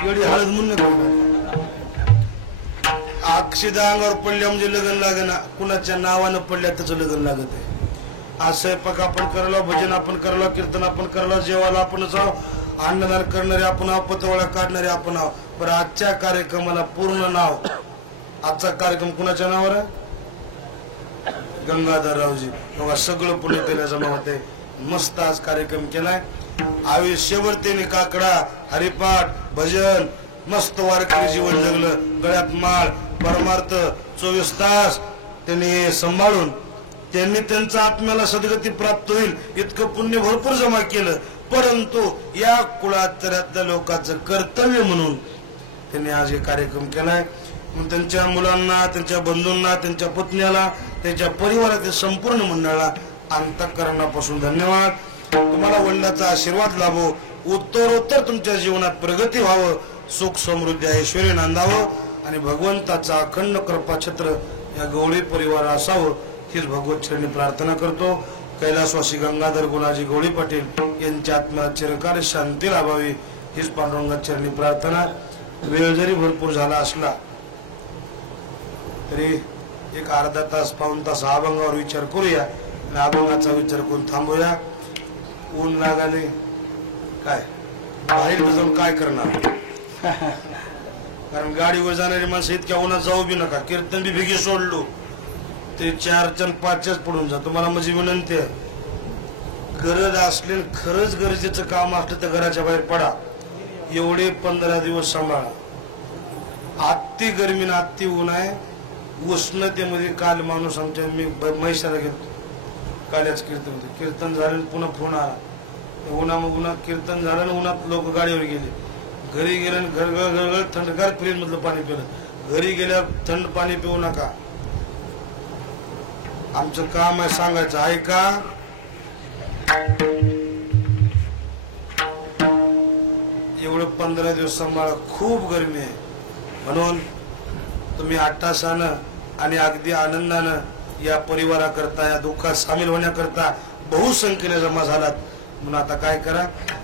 एवढी हळद म्हणून अक्षदा अंगावर पडल्या म्हणजे लग्न लागेना कुणाच्या नावानं पडल्या त्याचं लग्न लागत आहे आज स्वयंपाक आपण करायला भजन आपण करायला कीर्तन आपण करायला जेवायला आपण जाऊ अन्नदान करणारे आपण आहोत, पत्रवळा काढणारे आपण आहोत. पण आजच्या कार्यक्रमाला पूर्ण नाव, आजचा कार्यक्रम कुणाच्या नावावर आहे? गंगाधररावजी. बघा सगळं पुणे जमा होते. मस्त आज कार्यक्रम केलाय. आयुष्यभर त्यांनी काकडा, हरिपाठ, भजन, मस्त वारकरी जीवन जगलं. गळ्यात माळ, परमार्थ 24 तास त्यांनी सांभाळून त्यांनी त्यांच्या आत्म्याला सद्गती प्राप्त होईल इतकं पुण्य भरपूर जमा केलं. परंतु या कुळातल्या लोकांचं कर्तव्य म्हणून त्यांनी आज हे कार्यक्रम केलाय. मग त्यांच्या मुलांना, त्यांच्या बंधूंना, त्यांच्या पत्नीला, त्यांच्या परिवारातील संपूर्ण मंडळाला अंतःकरणापासून धन्यवाद. तुम्हाला वडिलांचा आशीर्वाद लाभो, उत्तरोत्तर तुमच्या जीवनात प्रगती व्हावं, सुख समृद्धी ऐश्वर्य नांदावं आणि भगवंताचा अखंड कृपाछत्र या गवळी परिवार असावं हीच भगवत चरणी प्रार्थना करतो. कैलासवासी गंगाधर गुणाजी गवळी पाटील यांच्या आत्म्याला चिरकाल शांती लाभावी हीच पांडुरंगा चरणी प्रार्थना. वेळ जरी भरपूर झाला असला तरी एक अर्धा तास पाऊण तास अभंगावर विचार करूया आणि अभंगाचा विचार करून थांबूया. ऊन लागाले काय बाहेर जाऊन काय करणार, कारण गाडीवर जाणारी माणसं इतक्या उन्हात जाऊ बी नका. कीर्तन बी भिगी सोडलो ते 4 आणि 5 पडून जा. तुम्हाला माझी विनंती आहे, गरज असले खरंच गरजेचं काम असलं तर घराच्या बाहेर पडा. एवढे 15 दिवस सांभाळा. अति गर्मी ना अति ऊन आहे. उष्णतेमध्ये काल माणूस आमच्या मी म्हैसाला गेलो, कालच कीर्तन झालं पुन्हा फोन आला. उन्हात कीर्तन झालं ना उन्हात लोक गाडीवर गेले. घरी गेले गळगळ थंडगार फ्रीज मधलं पाणी पिलं. घरी गेल्या थंड पाणी पिऊ नका. आमचं काम आहे सांगायचं, ऐका. एवढं 15 दिवस सांभाळा. खूप गरमी आहे म्हणून तुम्ही आटासानं आणि अगदी आनंदानं या परिवाराकरता, या दुःखात सामील होण्याकरता बहुसंख्येने जमा झालात. म्हणून आता काय करा,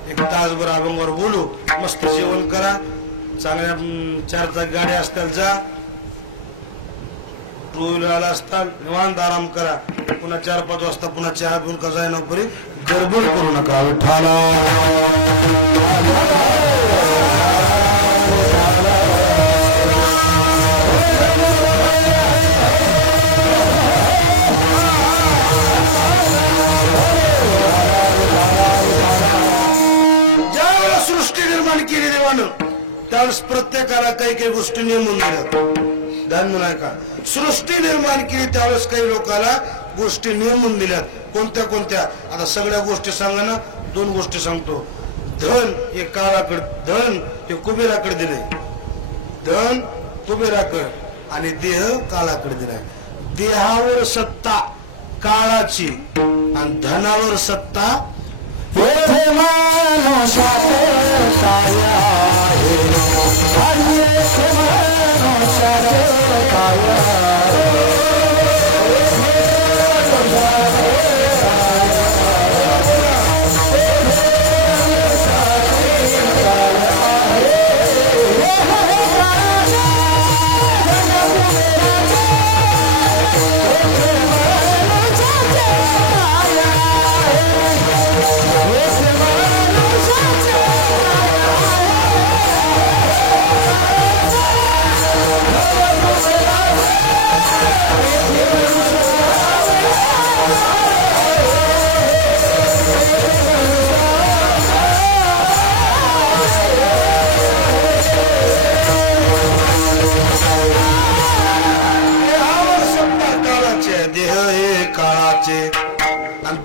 एक तासभर अभंगावर बोलू, मस्त जेवण करा, चांगल्या 4 चाकी गाड्या असतात जा, 2 व्हीलरला असताल निवांत आराम करा. पुन्हा 4-5 वाजता पुन्हा चहा पिऊन का जाय नोकरी गडबड करू नका. विठ्ठला केली देवानं त्यावेळेस प्रत्येकाला काही काही गोष्टी नेमून दिल्यात. ध्यान नाही का, सृष्टी निर्माण केली त्यावेळेस काही लोकांना गोष्टी नेमून दिल्यात. कोणत्या कोणत्या आता सगळ्या गोष्टी सांगा ना. 2 गोष्टी सांगतो. धन हे काळाकडे, धन हे कुबेराकडे दिले, धन कुबेराकडे, आणि देह काळाकडे दिलाय. देहावर सत्ता काळाची आणि धनावर सत्ता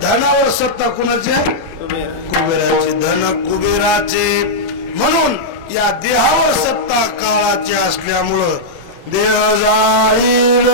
धनावर सत्ता कुणाचे? कुबेराचे. धन कुबेराचे. म्हणून या देहावर सत्ता काळाची असल्यामुळं देह जाईल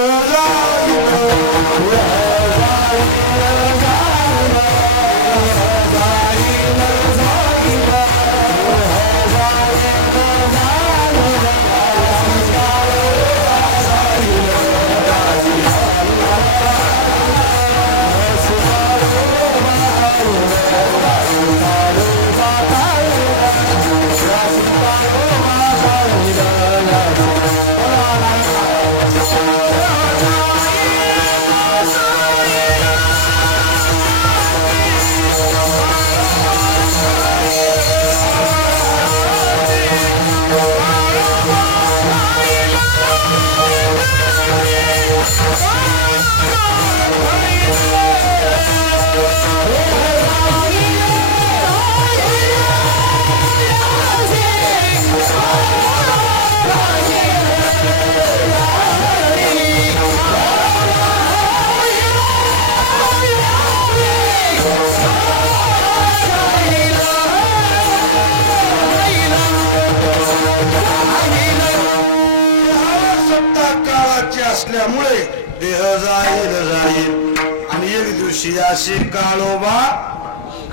असल्यामुळे देह जाईल आणि एक दिवशी अशी काळोबा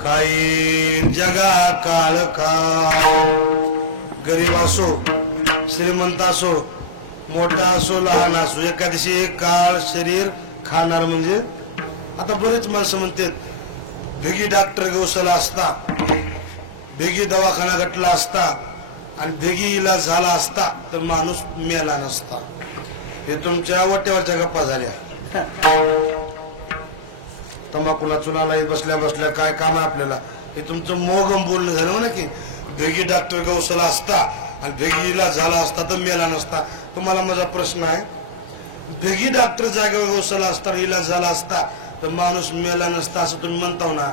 काही जगा काळ गरीब असो श्रीमंत असो मोठा असो लहान असो एका दिवशी एक काळ शरीर खाणार म्हणजे आता बरेच माणसं म्हणतात भेगी डॉक्टर गवसला असता भेगी दवाखाना गटला असता आणि भेगी इलाज झाला असता तर माणूस मेला नसता. हे तुमच्या वाट्यावरच्या गप्पा झाल्या. तंबाखूला चुनाला बसल्या बसल्या काय काम आहे आपल्याला हे तुमचं मोगम बोलणं झालं म्हणा की भेगी डॉक्टर गवसला असता आणि भेगी इलाज झाला असता तर मेला नसता. तुम्हाला माझा प्रश्न आहे भेगी डॉक्टर जागेवर गवसला असता इलाज झाला असता तर माणूस मेला नसता असं तुम्ही म्हणता ना.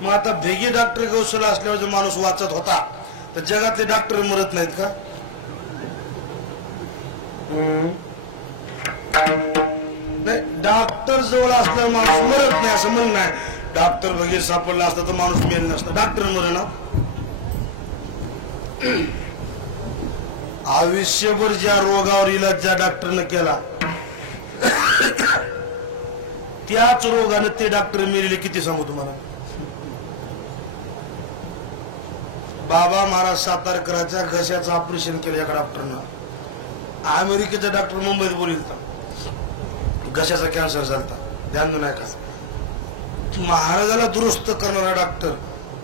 मग आता भेगी डॉक्टर गवसला असल्यावर जर माणूस वाचत होता तर जगातले डॉक्टर मरत नाहीत का? नाही डॉक्टर जवळ असल्यावर माणूस मरत नाही असं म्हणणं आहे. डॉक्टर वगैरे सापडला असता तर माणूस मेल नसता. डॉक्टर मरण आयुष्यभर ज्या रोगावर इलाज ज्या डॉक्टरनं केला त्याच रोगानं ते डॉक्टर मेलेले किती सांगू तुम्हाला. बाबा महाराज सातारकरांच्या घशाचं ऑपरेशन केलं एका डॉक्टरनं. अमेरिकेचा डॉक्टर मुंबईत बोलता घशाचा कॅन्सर झालता ध्यान नाही का. महाराजाला दुरुस्त करणारा डॉक्टर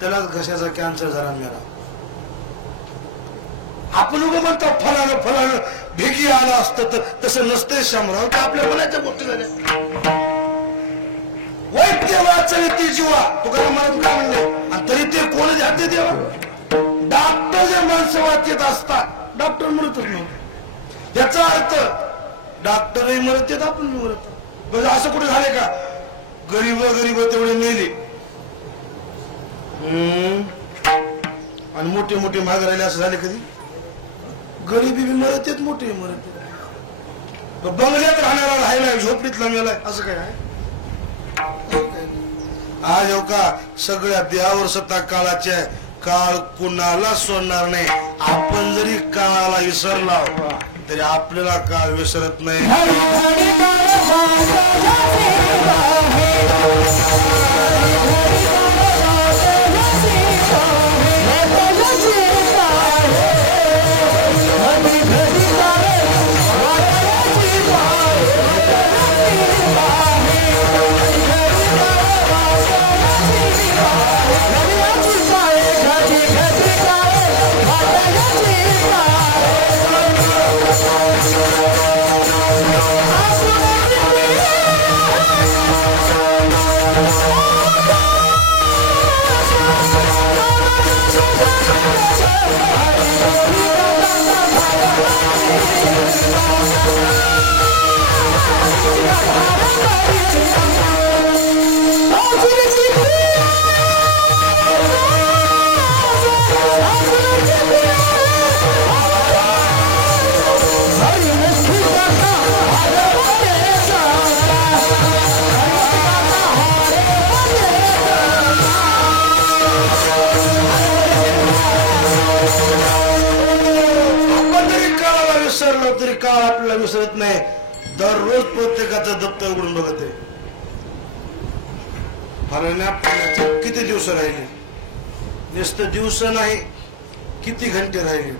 त्यालाच घशाचा कॅन्सर झाला मेला. आपण लोक म्हणतो फलानं फलानं भेगी आलं असतं तर तसं नसतंय शामराव. तर आपल्या मनाच्या गोष्टी झाल्या. वैद्य वाचली जीवा तुकाराम महाराज काय म्हणले आणि तरी ते कोण जाते देवा. डॉक्टर जे माणसं वाचत असतात डॉक्टर मरतच नव्हते. याचा अर्थ डॉक्टरही मरत येत आपण मरत. म्हणजे असं कुठे झाले का गरीब तेवढे मेले आणि मोठे मोठे महाग राहिले असं झाले कधी. गरीबी बी मरत येत मोठे मरत येत. बंगल्यात राहणारा राहिलाय झोपडीतला मेलाय असं काय आहे. आज हो का सगळ्या देहावर सत्ता काळाची आहे. काळ कुणाला सोडणार नाही. आपण जरी काळाला विसरला तरी आपल्याला काळ विसरत नाही. तरी काळ आपल्याला विसरत नाही. दररोज प्रत्येकाचं दप्तर उघडून बघत आहे. फलाण्या किती दिवस राहिले. नुसते दिवस नाही किती घंटे राहिले.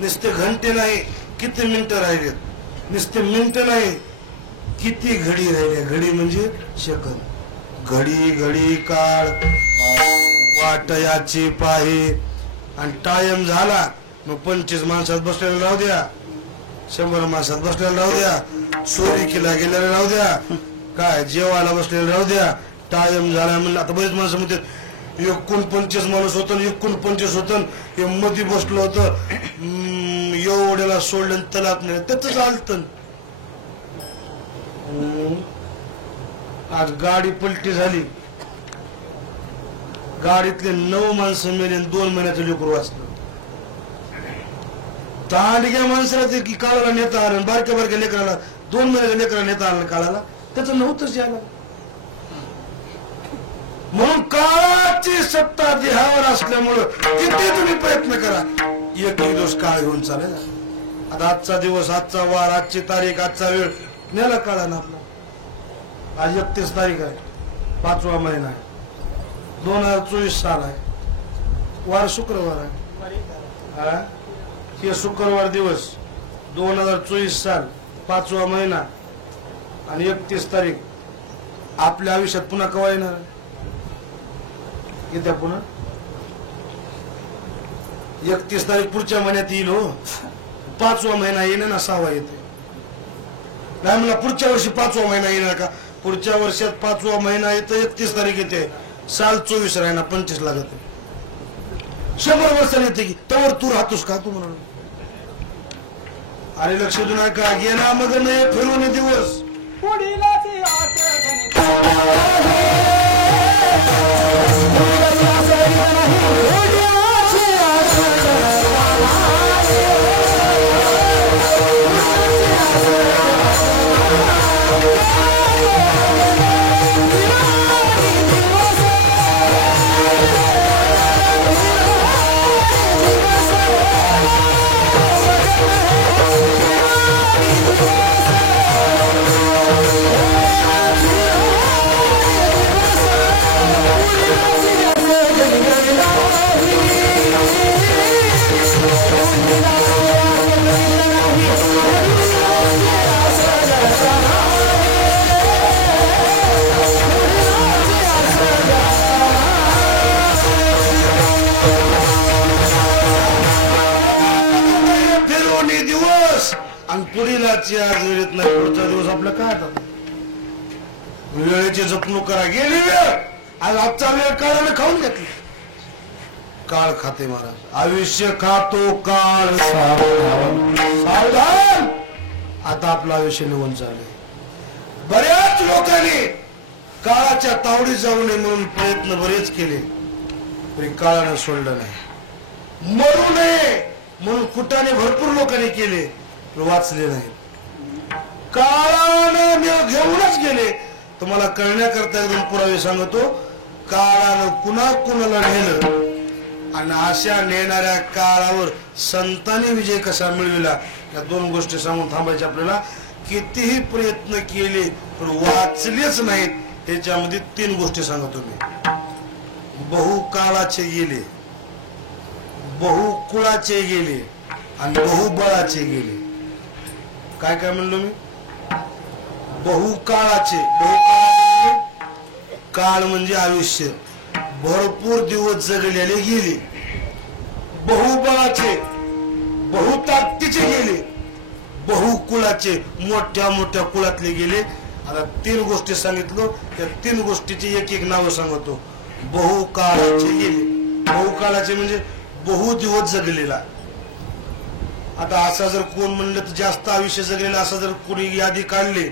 नुसते घंटे नाही किती मिनिटं राहिले. नुसते मिनिटं नाही किती घडी राहिले. घडी म्हणजे सेकंद. घडी घडी काळ वाटयाची पाही आणि टाइम झाला मग 25 माणसात बसलेला राहू द्या 100 माणसात बसलेला राहू द्या चोरी केला गेलेला राहू द्या काय जेवायला बसलेला राहू द्या. टाइम झाला म्हणलं. आता बरेच माणसं म्हणतात 49 माणूस होतं 49 होतं हे मध्ये बसलं होतं एवढ्याला सोडलं तलात नाही त्याच चालतं. आज गाडी पलटी झाली. गाडीतले 9 माणसं मेले 2 महिन्याचं लेकरू वाचलं. तांडग्या माणसाला ते काळाला नेता आलं बारक्या बारक्या लेकराला 2 महिन्याच्या लेकराला नेता आलं काळाला त्याचं नव्हतंच याला. म्हणून काळाची सत्ता देहावर असल्यामुळं किती तुम्ही प्रयत्न करा एक दिवस काळ घेऊन चालेल. आता आजचा दिवस आजचा वार आजची तारीख आजचा वेळ नेला काळा ना आपला. आज 31 तारीख आहे, 5वा महिना आहे, 2024 साल आहे, वार शुक्रवार आहे. हे शुक्रवार दिवस 2024 साल 5वा महिना आणि 31 तारीख. आपल्या आयुष्यात पुन्हा केव्हा येणार? येत्या पुन्हा 31 तारीख पुढच्या महिन्यात येईल हो. 5वा महिना येणार ना, 6वा येते नाही मला. पुढच्या वर्षी 5वा महिना येणार का? पुढच्या वर्षात 5वा महिना येतं, 31 तारीख येते, साल 24 राहणार, 25 ला जाते. 100 वर्षाला येते की त्यावर तू राहतोस का? तू म्हणून अरे लक्ष देऊ नका. गेला मग नाही फिरून दिवस. आणि पुढीलाची आज वेळेत नाही, पुढचा दिवस आपलं काय आता? वेळेची जपणूक करा. गेली वेळ, आज आजचा वेळ काळाने खाऊन घेतली. काळ खाते महाराज, आयुष्य खातो काळ. सावधान. आता आपलं आयुष्य निघून चालले. बऱ्याच लोकांनी काळाच्या तावडीत जाऊ नये म्हणून प्रयत्न बरेच केले, तरी काळानं सोडलं नाही. मरू नये म्हणून कुटाने भरपूर लोकांनी केले, वाचले नाही. काळानं घेऊनच गेले. तुम्हाला कळण्याकरता एकदम पुरावे सांगतो. काळानं कुणा कुणाला नेलं आणि अशा नेणाऱ्या काळावर संतांनी विजय कसा मिळविला, या 2 गोष्टी सांगून थांबायच्या आपल्याला. कितीही प्रयत्न केले पण वाचलेच नाहीत. त्याच्यामध्ये 3 गोष्टी सांगतो मी. बहुकाळाचे गेले, बहुकुळाचे गेले आणि बहुबळाचे गेले. काय काय म्हणलो मी? बहुकाळाचे. काळ म्हणजे आयुष्य, भरपूर दिवस जगलेले गेले. बहुबळाचे, बहुताकदीचे गेले. बहुकुळाचे, मोठ्या मोठ्या कुळातले गेले. आता 3 गोष्टी सांगितलो, त्या 3 गोष्टीची एक एक नावं सांगतो. बहुकाळाचे गेले. बहुकाळाचे म्हणजे बहु दिवस जगलेला. आता असा जर कोण म्हणलं तर जास्त आयुष्य जगलेलं असं जर कोणी यादी काढले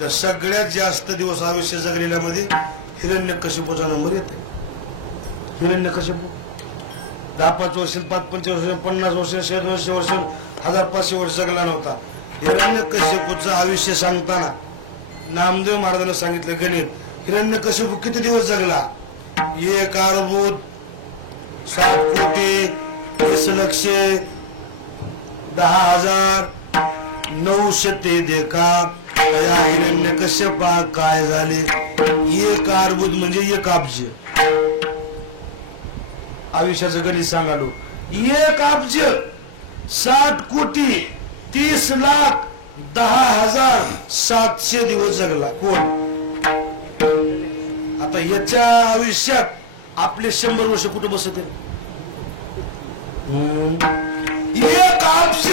तर सगळ्यात जास्त दिवस आयुष्य जगलेल्यामध्ये हिरण्यकशिपूचा नंबर येते. हिरण्यकशिपू 10-5 वर्ष, 5-5 वर्ष, 50 वर्ष, 100 वर्ष, 1500 वर्ष जगला नव्हता. हिरण्यकशिपूचं आयुष्य सांगताना नामदेव महाराजांनी सांगितलं गणित. हिरण्यकशिपू किती दिवस जगला? 1 अरबूद 7 कोटी 20 लक्ष 10,900 देखा. या हिरण्यकश्यपा काय झाले? 1 अर्बुद म्हणजे 1 अब्ज. आयुष्याचं गणित सांगालो. 1 अब्ज 60 कोटी 30 लाख 10,700 दिवस जगला कोण? आता याच्या आयुष्यात आपले 100 वर्ष कुठे बसत? 1 अब्ज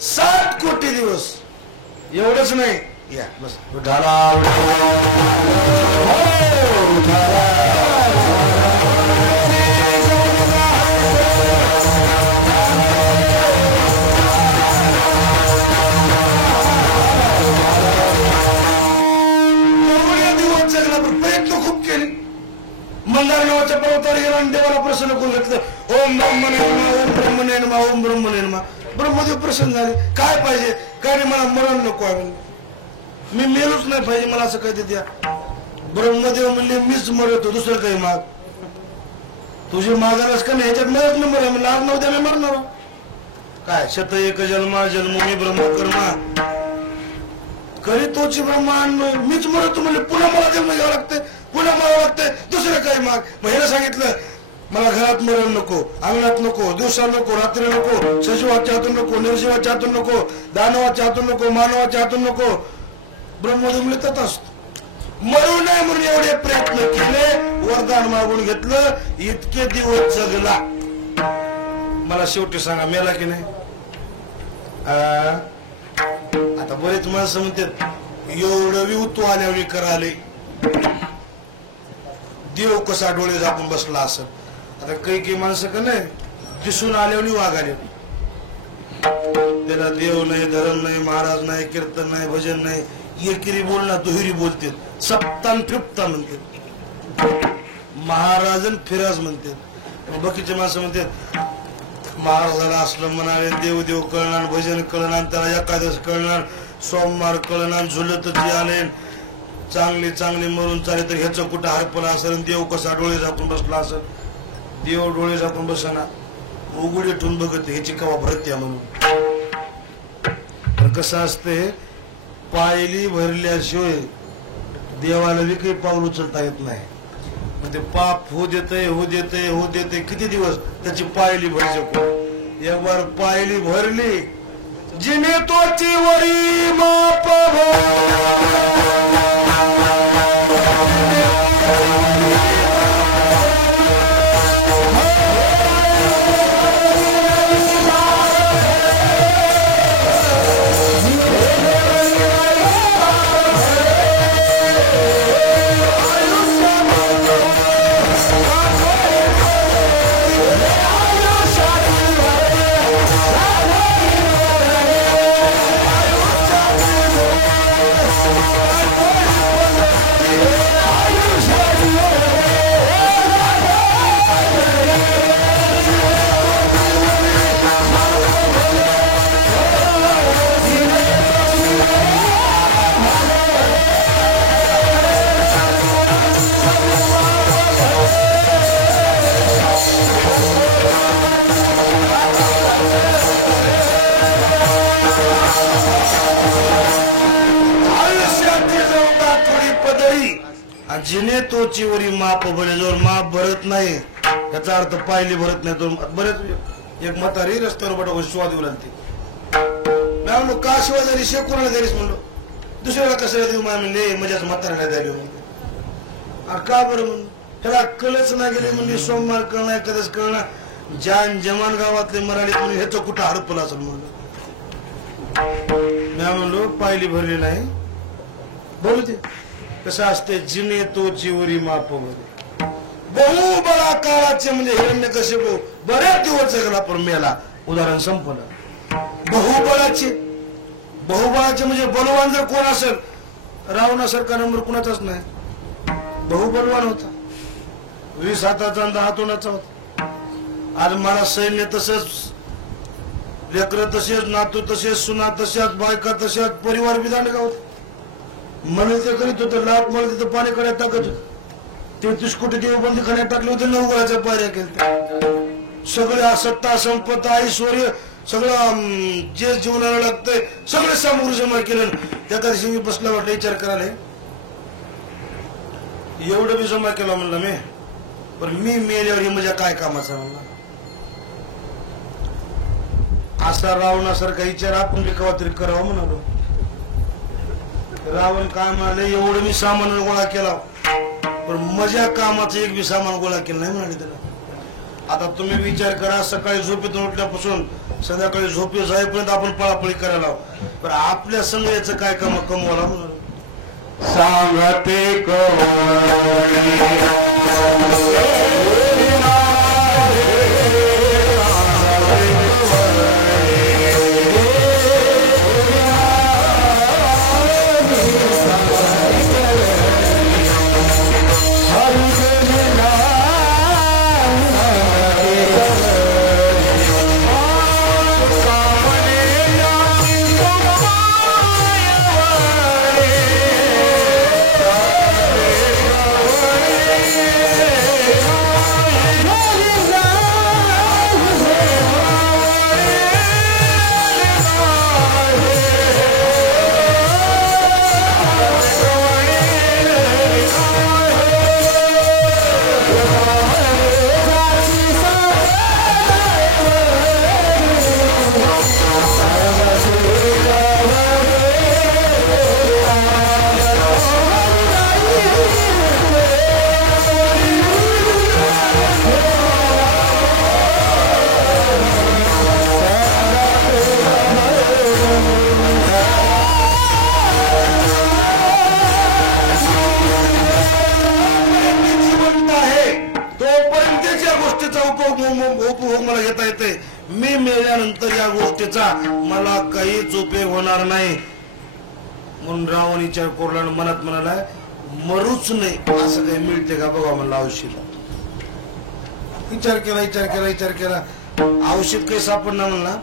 60 कोटी दिवस. एवढंच नाही, या बस प्रयत्न खूप केले. मंदार नावाच्या पर्वतावर गेला आणि देवाला प्रसन्न करून घेतलं. ओम ब्रह्मणे नमः, ओम ब्रह्मणे नमः, ओम ब्रह्मणे नमः. ब्रह्मदेव प्रसन्न झाले. काय पाहिजे? काय नाही, मला मरण नको आहे, मी मेलोच नाही पाहिजे, मला असं काय द्या. ब्रह्मदेव म्हणले मीच मरतो, दुसरं काही माग. तुझी मागायलाच का नाही, ह्याच्यात मरत नंबर आहे. म्हणलं आज नव्हत्या मी मरणार. काय 101 जन्मा जन्म मी ब्रह्मकर्मा. करीतोची ब्रह्मांड मीच मरतो म्हणजे पुन्हा मला जन्म घ्यावं लागतंय, पुन्हा मरावं लागतंय, दुसरं काही मग ह्यानं सांगितलं मला घरात मरण नको, अंगणात नको, दिवसा नको, रात्री नको, सजीवाच्या हातून नको, निर्जीवाच्या हातून नको, दानवाच्या हातून नको, मानवाच्या हातून नको. ब्रह्मदेव मिळतात असतो मरू नये म्हणून एवढे प्रयत्न केले, वरदान मागून घेतलं, इतके दिवस जगला. मला शेवटी सांगा मेला की नाही? आता बरेच माणसं म्हणतात एवढं विव तू आल्यावर कराले देव कसा डोळे झाकून बसला असं. आता काही माणसं का नाही दिसून आल्यावर वागाले, त्याला देव नाही, धर्म नाही, महाराज नाही, कीर्तन नाही, भजन नाही, एकेरी बोलणार दुहेरी बोलते, सप्तान फिप्ता म्हणते, महाराजन फिराज म्हणते. बाकीचे माणसं म्हणतात महाराजाला असलं म्हणाले, देव देव कळणार, भजन कळणार, त्याला एकादश कळणार, सोमवार कळणार, झुलतची आले, चांगले चांगले मरून चाले तर ह्याचं कुठं हरपला असेल, देव कसा डोळे झाकून बसला असेल. देव डोळे झाकून बसना, उघडे ठेवून बघत ह्याची कवा भरत्या म्हणून. पण कसं असते पायली भरल्याशिवाय देवाला बी काही पाऊल उचलता येत नाही. ते पाप होऊ देते होऊ देते होऊ देते किती दिवस त्याची पायली भरली. एक बार पायली भरली जिने तोची वरी माप जिने तोची वरी माप भरे, जोर माप भरत नाही याचा अर्थ पायली भरत नाही. तो बरेच एक म्हातारी रस्त्यावर बटा शिवा देऊ लागते. म्हणलो का शिवा झाली शेव कोणाला द्यायलीस म्हणलो, दुसऱ्याला कसं देऊ म्हणले मजाच म्हातारीला द्यायला म्हणले. का बरं म्हणून त्याला कळच नाही गेले म्हणजे सोमवार कळणार कधीच कळणार, जान जमान गावातले मराठी म्हणून ह्याचं कुठं हडपला असेल म्हणलं. मी म्हणलो पायली भरली नाही बोलू ते कसं असते जिने तोची वरी माप भरे. बहुबळा काळाचे म्हणजे हिरण्यकशिपू बरेच दिवस जगला पण मेला, उदाहरण संपलं. बहुबळाचे म्हणजे बलवान जर कोण असेल, रावणासारखा नंबर कुणाचाच नाही, बहुबलवान होता, 20 हाताचा 10 तोंडाचा होता. आज मला सैन्य तसंच, लेकर तसेच, नातू तसेच, सुना तशाच, बायका तशाच, परिवार विधान का होत म्हणून ते करीत होतं. लाभ मला तिथं पाणी कड्यात टाकत होत, 33 कोटी देव बंदी खाण्यात टाकले होते, 9 गोळ्याच्या पायऱ्या केल्या. सगळ्या सत्ता संपत्ती ऐश्वर्य सगळं जे जीवनाला लागतंय सगळे सामग्री जमा केलं. त्या दिवशी मी बसला वाटलं विचार करायला, एवढं मी जमा केलं म्हणलं मी, पण मी मेल्यावर ही मजा काय कामाचा म्हणला. असा रावणासारखा विचार आपण बी कवा तरी करावं म्हणालो. रावण काय म्हणाले एवढं मी सामान गोळा केला पण मजा कामाचं एक बी सामान गोळा केलं नाही म्हणाले त्याला. आता तुम्ही विचार करा, सकाळी झोपेतून उठल्यापासून संध्याकाळी झोपे जाईपर्यंत आपण पळापळी करायला, पण आपल्या संघ याचं काय काम कमवायला म्हणून सांगते मी मेल्यानंतर या गोष्टीचा मला काहीच उपयोग होणार नाही म्हणून रावण विचार कोरला मनात म्हणाला मरूच नाही असं काही मिळते का बघा म्हणलं औषध विचार केला औषध काही सापडणार म्हणला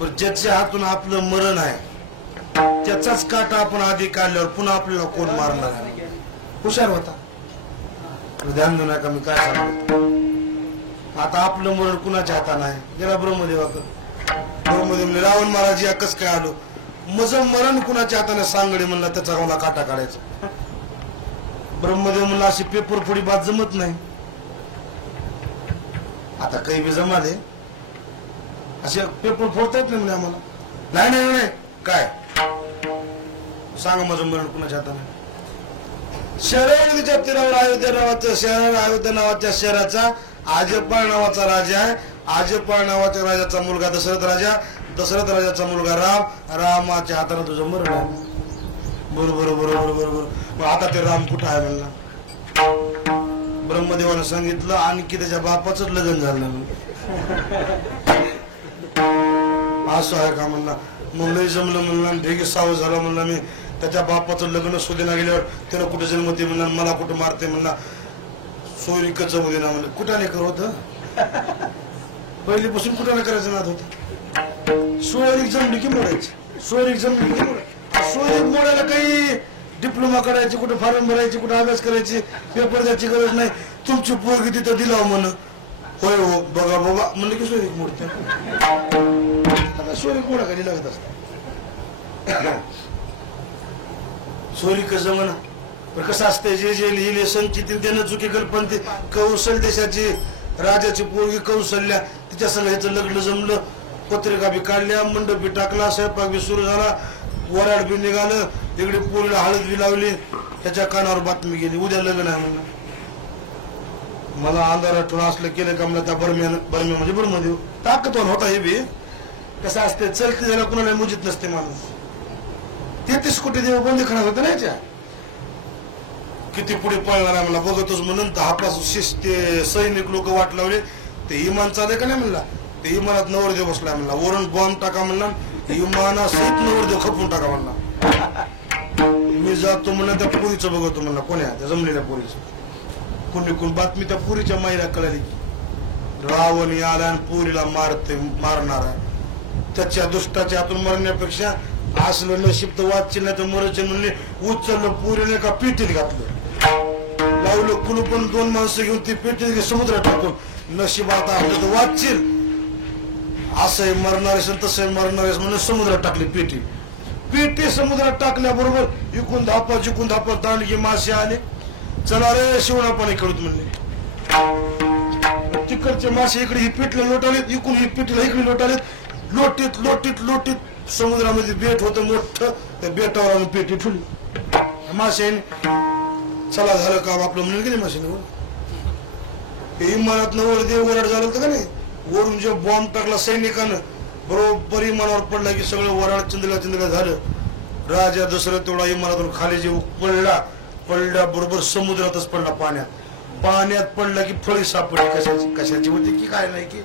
पण ज्याच्या हातून आपलं मरण आहे त्याचाच काटा आपण आधी काढल्यावर पुन्हा आपल्याला कोण मारणार आहे हुशार होता ध्यान देऊ नका मी काय सांगतो आता आपलं मरण कुणाच्या हातानं आहे गेला ब्रह्मदेव रावण महाराज या कस काय आलो माझं मरण कुणाच्या हाताने सांगडे म्हणला त्याचा मला काटा काढायचा ब्रह्मदेव म्हणला अशी पेपर फोडी बात जमत नाही आता काही बी जमा दे असे पेपर फोडता येत नाही आम्हाला नाही काय सांगा माझं मरण कुणाच्या हाताने शहराच्या तीरावर अयोध्या नावाच्या शहराचा आजपाळ नावाचा राजा आहे आजपाळ नावाच्या राजाचा मुलगा दशरथ राजाचा मुलगा रामाच्या हाताने तुझं मरण आहे बरोबर आता ते राम कुठं आहे म्हणला ब्रह्मदेवानं सांगितलं आणखी त्याच्या बापाच लग्न झालं असं आहे का म्हणला मग लय जमलं म्हणला ढेगे साव झाला म्हणला मी त्याच्या बापाचं लग्न सुदेना गेल्यावर त्यानं कुठे जन्मते म्हणला मला कुठं मारते म्हणला सोयरिकच मुलीना म्हणलं कुठाने करत पहिलीपासून कुठाने करायचं नाद होत सोयरीक जमली की मोडायची सोयरीक मोडायला काही डिप्लोमा करायची कुठे फॉर्म भरायची कुठे अभ्यास करायची पेपर द्यायची गरज नाही तुमची पोरगी तिथं दिला म्हण होय हो बघा बाबा म्हणलं की सोयरीक मोडते आता सोयरीक मोडा कधी लागत असत सोयरीक कसं म्हणा पण कसं असते जे जे लिहिले संचित त्यानं चुकी कल्पना कौशल देशाची राजाची पोरगी कौशल्या तिच्या संग ह्याचं लग्न जमलं पत्रिका बी काढल्या मंडप बी टाकला स्वयंपाक बी सुरू झाला वराड बी निघालं तिकडे पोरीला हळद बी लावली त्याच्या कानावर बातमी गेली उद्या लग्न आहे म्हणलं मला अंधारात ठेवून असलं केलं का म्हणलं त्या बर्म्या म्हणजे ब्रह्मदेव ताकदवान होता हे बी कसं असते चलती झाला कुणाला मुजित नसते माणूस 33 कोटी देव बंदी खणा होता नाही किती पुढे पळणार आहे मला बघतोच म्हणून 10 ते सैनिक लोक वाट लावले ते इमान चालय का नाही म्हणला ते इमानात नवरदेव बसला म्हणला वरून बॉम्ब टाका म्हणला इमाना सहित नवरदेव खपून टाका म्हणला मी जातो म्हणलं त्या पुरीचं बघतो म्हणला कोण्या त्या जमलेल्या पुरीचं कोण बातमी त्या पुरीच्या माईला कळाली की रावण आला आणि पुरीला मारणार आहे त्याच्या दुष्टाच्या हातून मरण्यापेक्षा असलं नशीब तर वाचलं नाही तर मरचे म्हणले उचललं पुरीने का पेटीत घातलं लावलं कुलू पण 2 माणसं घेऊन ती पेटीत समुद्रात टाकून नशिबात आपलं तर वाचशील असंही मरणार असेल तसंही मरणार असेल म्हणून समुद्रात टाकली पेटी समुद्रात टाकल्याबरोबर इकून धापा दांडगी मासे आले चला रे शिवणापाने खेळत म्हणले तिकडचे मासे इकडे ही पेटले लोटालेत इकडून ही पेटीला इकडे लोटालेत लोटीत समुद्रामध्ये बेट होतं मोठं त्या बेटावर आणून पेटी ठेवली माशाने चला झालं काम आपलं म्हणून गेले माशाने इमानात नवरदेव वराड झालं होतं का नाही वरून जे बॉम्ब टाकला सैनिकानं बरोबर इमानावर पडला की सगळं वराड चिंदला झालं राजा दशरथ तेवढा इमानातून खाली जे पडल्या बरोबर समुद्रातच पडला पाण्यात पडला की फळी सापडली कशाची होती की काय नाही की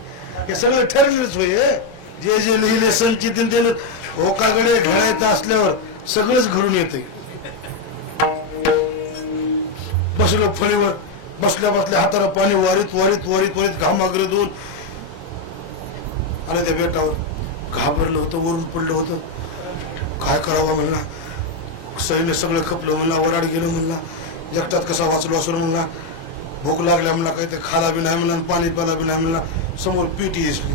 हे सगळं ठरलेलंच होय जे जे लिहिले संचित त्यानं होकाकडे घडायचं असल्यावर सगळंच घडून येते बसलो फळीवर बसल्या हाताला पाणी वारीत घामाग्र दोन आलं त्या बेटावर घाबरलं होतं वरून पडलं होतं काय करावं म्हणला सैन्य सगळं खपलं म्हणला वराड गेलं म्हणला एकटात कसा वाचलो असं म्हणला भूक लागल्या म्हणला काही ते खाला बी नाही म्हणला पाणी प्याला बी नाही म्हणला समोर पेटी दिसली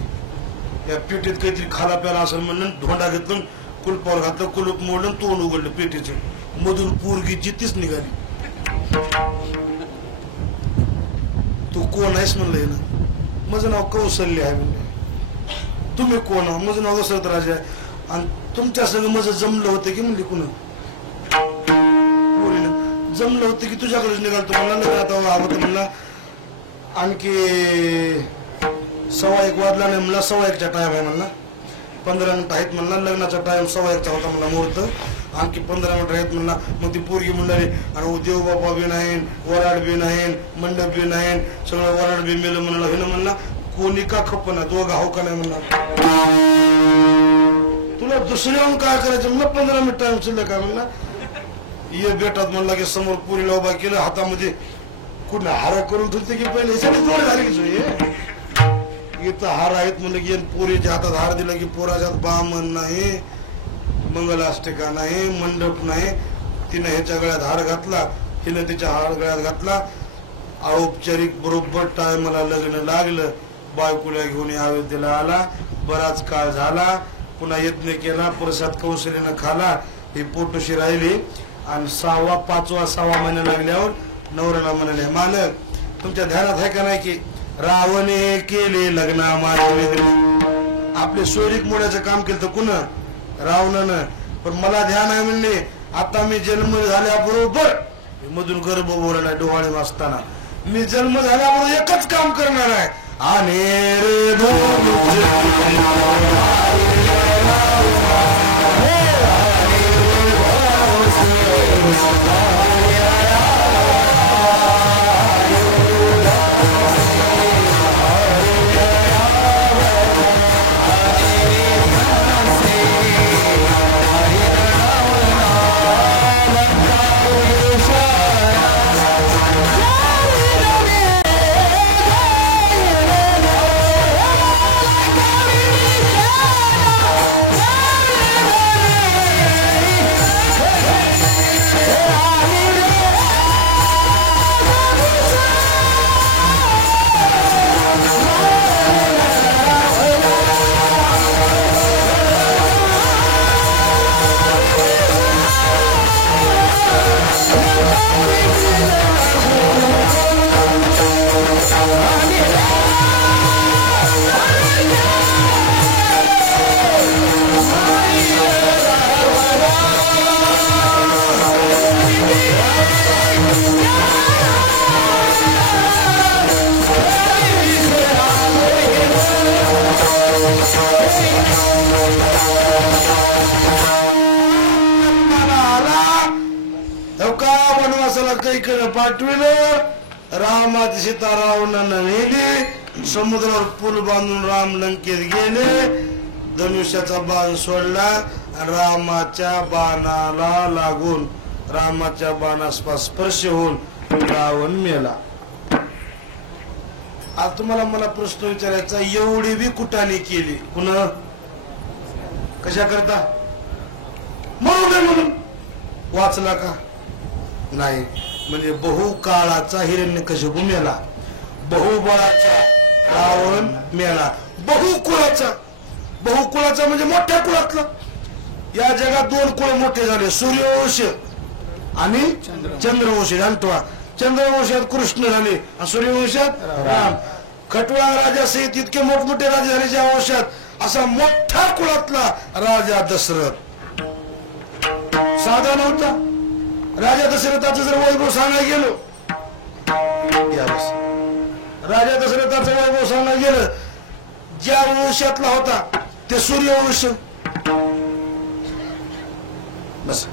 या पेटीत काहीतरी खाला प्याला असं म्हणलं धोंडा घेतलं कुलपावर घातलं कुलूप मोडलं तोंड उघडलं पेटीचं मधून पोरगी जितीच निघाली तू कोण आहेस म्हणलं ना माझं नाव कौशल्य आहे म्हणले तुम्ही कोण आहो माझं नाव दशरथ राजा आहे आणि तुमच्या संग माझं जमलं होतं की म्हणली कुणा जमलं होतं की तुझ्याकडेच निघालतो म्हणला आता आवडतं म्हणला आणखी 1:15 वाजला नाही म्हणला 1:15चा टाइम आहे म्हणला 15 मिनिटं आहेत म्हणला लग्नाचा टाइम 1:15चा होता म्हणला मुहूर्त आणखी 15 मिनिटं आहेत म्हणला मग ती पोरगी म्हणणारी आणि देव बापा बी नाही वराड बी नाही मंडप बी नाही सगळं वराड बी मेलं म्हणला हे म्हणला कोणी का खपना दोघं हो का नाही म्हणणार तुला दुसऱ्याहून काय करायचं म्हणलं 15 मिनिट टाइम शिल्लक काय म्हणला ये बेटात म्हणला की समोर पुरीला उभा केलं हातामध्ये कुठं हार करून ठेवते की पहिले जोड झाली की इथं हार आहेत म्हणलं की पोरीच्या हातात हार दिला की पोराच्या हात बामण नाही मंगलाष्टका नाही मंडप नाही तिनं ह्याच्या गळ्यात हार घातला हिनं तिच्या हार गळ्यात घातला औपचारिक बरोबर टायमाला लग्न लागलं बायकोला घेऊन अयोध्येला आला बराच काळ झाला पुन्हा यत्न केला प्रसाद कौशल्यानं खाला ही पोटोशी राहिली आणि 6वा 5वा 6वा महिना लागल्यावर नवऱ्याला म्हणाले मालक तुमच्या ध्यानात आहे का नाही की रावणे केले लग्न आपले सोयरीक मोड्याचं काम केलं तर कुण रावणानं पण मला ध्यान आहे म्हणले आता मी जन्म झाल्याबरोबर मधून गर्भ बोलायला डोहाळे वाचताना मी जन्म झाल्याबरोबर एकच काम करणार आहे आणि पाठविलं रामाची सीता रावणानं नेली समुद्रावर पूल बांधून राम लंकेत गेले धनुष्याचा बाण सोडला रामाच्या बाणाला लागून रामाच्या बाणास स्पर्श होऊन रावण मेला आज तुम्हाला मला प्रश्न विचारायचा एवढी बी कुटाने केली पुन्हा कशा करता म्हणून वाचला का नाही म्हणजे बहुकाळाचा हिरण्यकशिपू मेला बहुबळाचा रावण मेला बहुकुळाचा म्हणजे मोठ्या कुळातला या जगात 2 कुळ मोठे झाले सूर्यवंश आणि चंद्रवंश जाणतोवा चंद्रवंशात कृष्ण झाले आणि सूर्यवंशात राम खटवाळ राजा सहित इतके मोठमोठे राजे झाले ज्या वंशात असा मोठ्या कुळातला राजा दशरथ साधा नव्हता राजा दशरथाचं जर वैभव सांगायला गेलो राजा दशरथाचं वैभव सांगायला गेलं ज्या वंशातला होता ते सूर्यवंश बस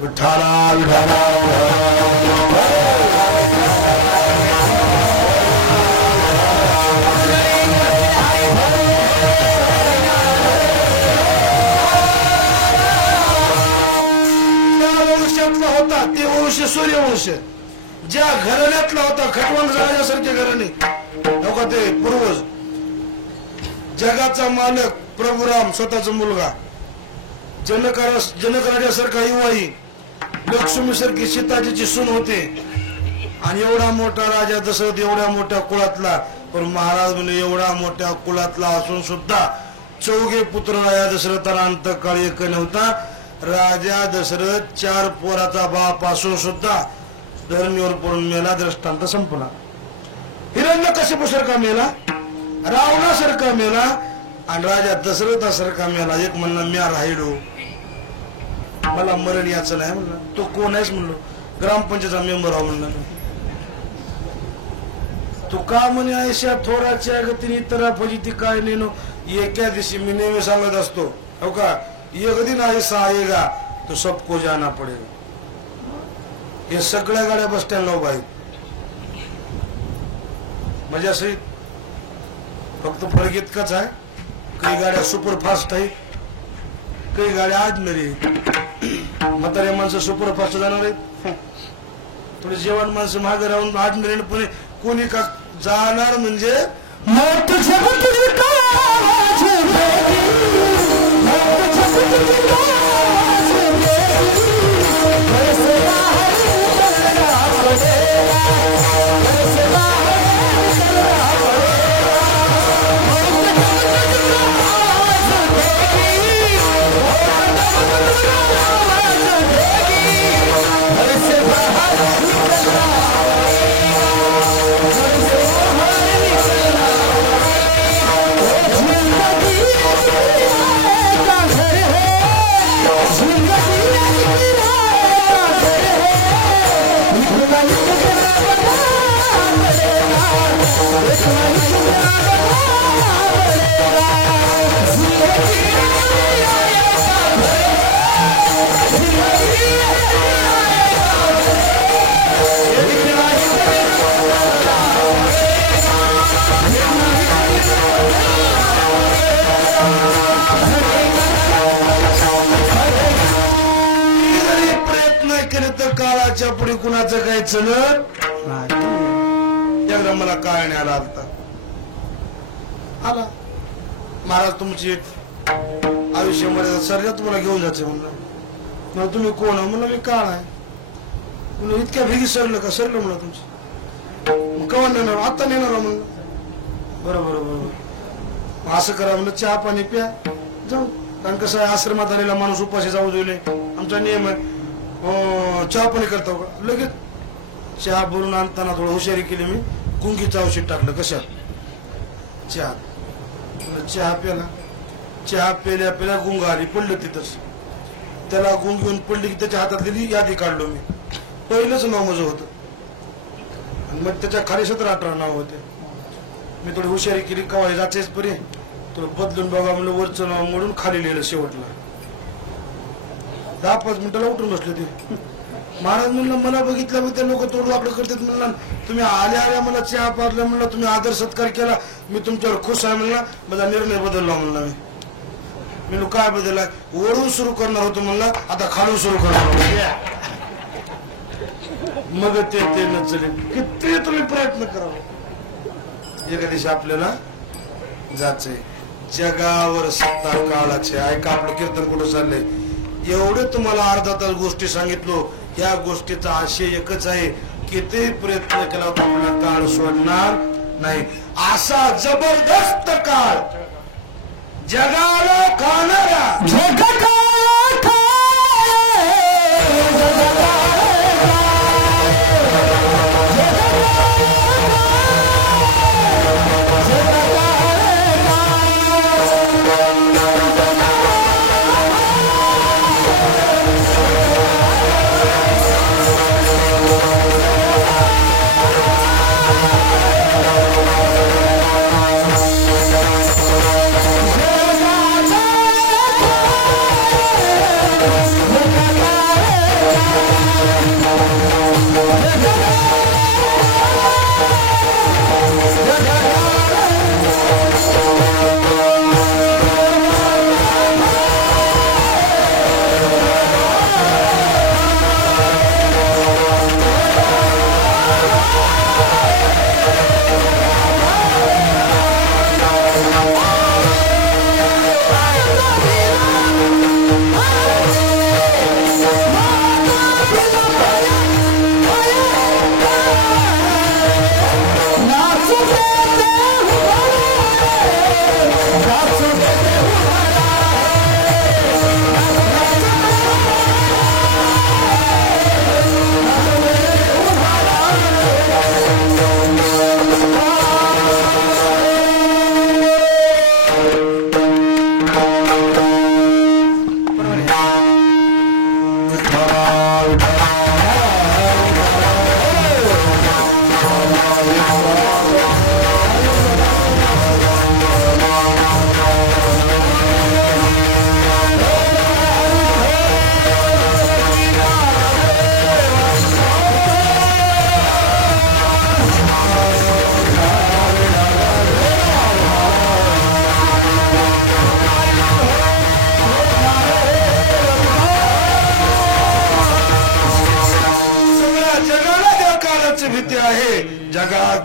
विठाला विठाला होता ते वंश सूर्यवंश ज्या घराण्यातला होता खटवंश राजासारख्या घराणे नका ते पूर्वज जगाचा मालक प्रभुराम स्वतःचा मुलगा जनक राजासारखा युवाई लक्ष्मीसारखी सीताजीची सून होते आणि एवढा मोठा राजा दशरथ एवढ्या मोठ्या कुळातला पण महाराज म्हणजे एवढा मोठ्या कुळातला असून सुद्धा 4 पुत्र राजा दशरथाला अंतकाळ एक नव्हता राजा दशरथ 4 पोराचा बाप असून सुद्धा धरणीवर पडून मेला दृष्टांत संपला हिरण्यकशिपूसारखा मेला रावणासारखा मेला आणि राजा दशरथासारखा मेला एक म्हणला म्या राहिलो मला मरण याचं नाही म्हणलं तो कोण आहेस म्हणलो ग्रामपंचायतचा मेंबर हा म्हणला तो का म्हणे आयशा थोराच्या गतीने इतर फजिती काय नेनो एका दिवशी मी नेहमी सांगत असतो हो का एक दिन ऐसा आएगा तो सबको जाना पडेगा हे सगळ्या गाड्या बस स्टँडला उभा आहेत म्हणजे असं फक्त फरक इतकाच आहे, काही गाड्या सुपरफास्ट आहे, काही गाड्या ऑर्डिनरी आहेत. म्हातारे माणसं सुपरफास्ट जाणार आहेत, थोडी जेवण माणसं मागे राहून ऑर्डिनरी. पण कोणी का जाणार म्हणजे काळाच्या पुढे कुणाचं काय चलत. एकदा मला कळण्याला आला महाराज तुमची आयुष्यामध्ये सर्व तुम्हाला घेऊन जायचं म्हणलं. मग तुम्ही कोण? म्हणलं मी काळ आहे. म्हणलं इतक्या भेगी सरलं का? सरलं म्हणलं तुमचं. कवा नेणार? आता नेणार म्हणलं. बरोबर बरोबर. असं करा म्हणलं, चहा पाणी प्या जाऊ. कारण कसं आहे, आश्रमात आलेला माणूस उपाशी जाऊ दिले, आमचा नियम आहे. चहा पाणी करतो का? लगेच चहा बोलून आणताना थोडं हुशारी केली मी, गुंगीचं औषध टाकलं कशात? चहा. चहा प्याला, चहा पेल्या पेल्या गुंग आली, पडलं तिथंच. त्याला गुंग घेऊन पडली की त्याच्या हातातली यादी काढलो मी. पहिलंच नाव माझं होतं आणि मग त्याच्या खाली 17-18 नाव होते. मी थोडी हुशारी केली, कवा जायचेच परी थोडं बदलून बघा म्हणलं, वरचं नाव मोडून खाली लिहिलं शेवटला. 10-5 मिनिटाला उठून बसले ते. महाराज म्हणलं मला बघितलं त्या लोक तोड आपलं करतात. म्हणलं तुम्ही आल्या आल्या मला चहा पाजला, म्हणलं तुम्ही आदर सत्कार केला, मी तुमच्यावर खुश आहे. म्हणला माझा निर्णय बदलला. म्हणला मी काय बदलला? वरून सुरू करणार होतो म्हणला, आता खालून सुरू करणार होतो. मग ते नचले. किती तुम्ही प्रयत्न करा, एका दिवशी आपल्याला जायचंय. जगावर सत्ता काळाचे. ऐका आपलं कीर्तन कुठं चाललंय. एवढे तुम्हाला अर्धा तास गोष्टी सांगितलो. या गोष्टीचा आशय एकच आहे, किती प्रयत्न केला होता आपला काळ सोडणार नाही. असा जबरदस्त काळ जगाला खाणारा.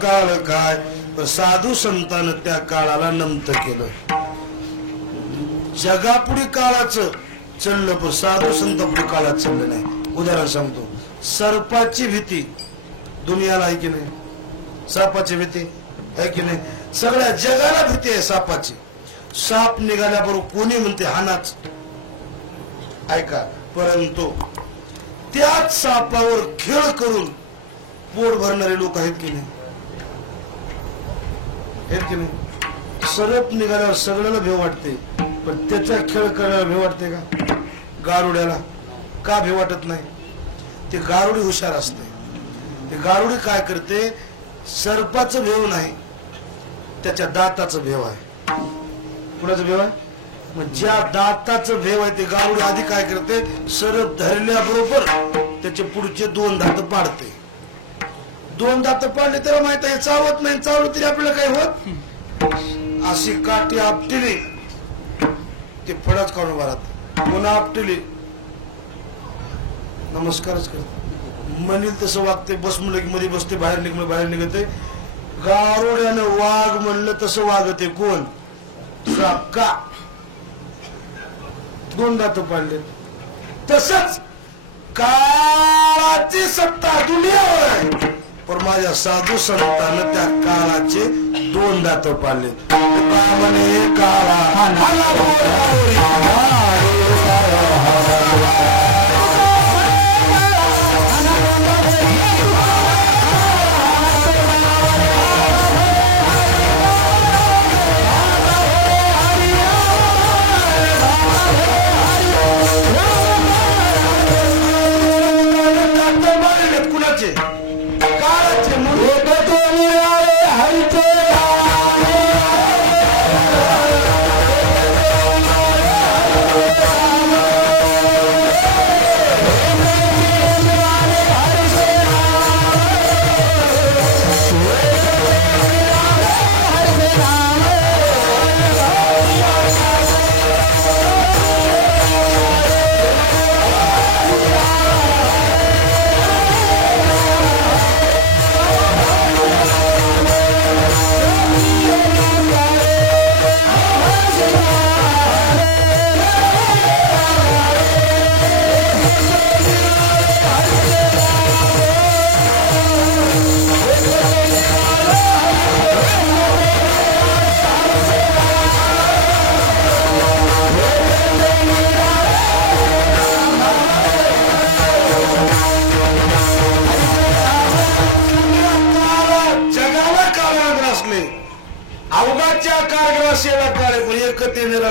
काळ काय, पण साधू संतांना त्या काळाला नमत केलं. जगापुढे काळाचं चाललं पण साधू संतापुढे काळात चाललं नाही. उदाहरण सांगतो, सर्पाची भीती दुनियाला आहे की नाही? सापाची भीती आहे की नाही? सगळ्या जगाला भीती आहे सापाची. साप निघाल्याबरोबर कोणी म्हणते हानाच, ऐका. परंतु त्याच सापावर खेळ करून पोट भरणारे लोक आहेत की नाही? आहेत की नाही? सरप निघाल्यावर सगळ्याला भेव वाटते, पण त्याचा खेळ करायला भेव वाटते का? गारुड्याला का भेव वाटत नाही? ते गारुडी हुशार असते. ते गारुडी काय करते, सर्पाचं भेव नाही, त्याच्या दाताचं भेव आहे. कुणाचं भेव आहे? मग ज्या दाताचं भेव आहे ते गारुडी आधी काय करते, सरप धरल्याबरोबर त्याचे पुढचे 2 दात पाडते. 2 दात पाडले त्याला माहित आहे चावत नाही, चावलं तरी आपल्याला काय होत. अशी काठी आपटिली ते फळच काढून मारत, पुन्हा आपटिली नमस्कारच करत. म्हणील तसं वागते. बस म्हणलं की मध्ये बसते, बाहेर निघ बाहेर निघते. गारुड्यानं वाघ म्हणलं तसं वागते. कोण? का 2 दात पाडले. तसंच काळाची सत्ता दुनियावर आहे, पण माझ्या साधू संतांना त्या काळाचे 2 दात पाडले. काळा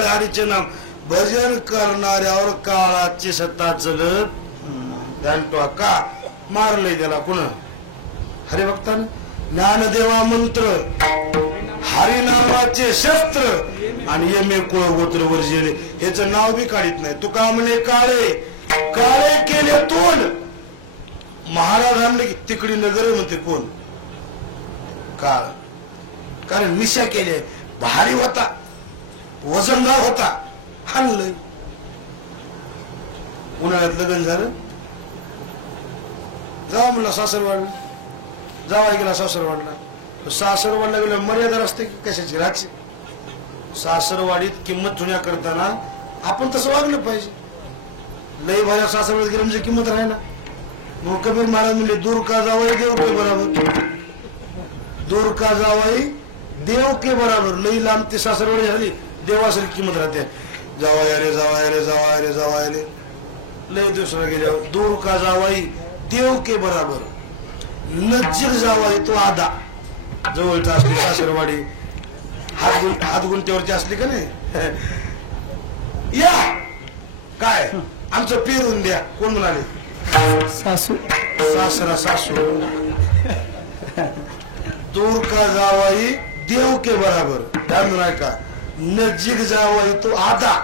हरीचे नाम भजन करणाऱ्यावर काळाची सत्ता चलत जाणतो का मारलंय त्याला. कुणा? हरिभक्तान. ज्ञानदेवा मंत्र, हरिनामाचे शस्त्र आणि यमे कुळ गोत्र वर्जिले, याच नाव बी काढीत नाही. तुका म्हणे काळे काळे केले तोंड. महाराज आणले की तिकडी नगर म्हणते कोण? काळ. कारण मिशा केले, भारी होता, वजनदार होता, हाणलंय. उन्हाळ्यात लग्न झालं, जावा म्हणला सासरवाडला, जावा गेला सासरवाडला. सासरवाडला गेला मर्यादा असते की कशाची? राहायची. सासरवाडीत किंमत जुन्या करताना आपण तसं वागलं पाहिजे. लई भाज्या सासरवाडीत गेलं म्हणजे किंमत राहिना. मग कबीर महाराज म्हणले, दूर का जावाई देव के बराबर, दूर का जावाई देव के बराबर. लई लांब ते सासरवाडी झाली, देवासारखी किंमत राहते. जावाई आले, जावाई आले, जावाई आले, जावाई आले. लय दुसरा गेल्यावर दूर का जावाई देव के बराबर. नजीक जावाई तो आधा. जवळचा असली सासरवाडी हात गुंट्यावरची असली का नाही, या काय आमचं पेरून द्या. कोण म्हणाले? सासू. सासरा सासू. दूर का जावाई देव के बराबर. ध्यान का, नजीक जावाई तो आधा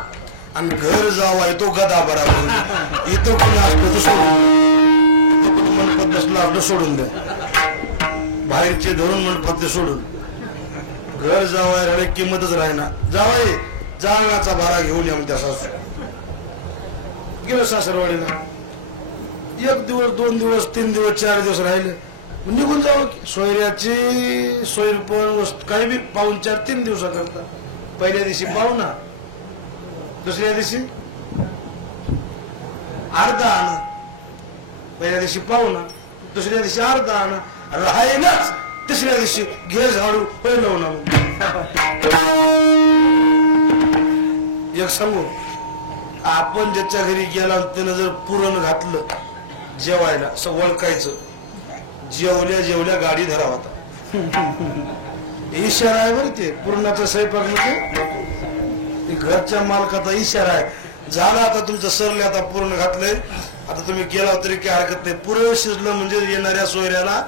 आणि घर जावाई तो गदा बराबर. इथं कोणी असलं तर सोडून, मनपत नसलं आपलं सोडून द्या. बाहेरचे धरून मनपत सोडून घर जावाय राहिले किंमतच राहीना. जावाई जाळण्याचा भारा घेऊन या म्हणते सासू. गेलो सासरवाडीला. 1 दिवस 2 दिवस 3 दिवस 4 दिवस राहिले. निघून जावं की सोयऱ्याची सोयरपण काही बी पाहून 4-3 दिवसाकरता. पहिल्या दिवशी पाहुणा, दुसऱ्या दिवशी अर्धा आणा, पहिल्या दिवशी पाहुणा, दुसऱ्या दिवशी अर्धा आणा, राहिलाच तिसऱ्या दिवशी घे झाडू पहिलं ना. एक सांगू, आपण ज्याच्या घरी गेला त्यानं जर पुरण घातलं जेवायला ओळखायचं, जेवल्या जेवल्या गाडी धरा होता. इशारा आहे बरं ते पुरणाचा स्वयंपाक म्हणजे घरच्या मालकाचा इशारा आहे. झाला आता तुमचं सरले, आता पुरण घातलंय, आता तुम्ही गेला तरी काही हरकत नाही. पुरण शिजलं म्हणजे येणाऱ्या सोयऱ्याला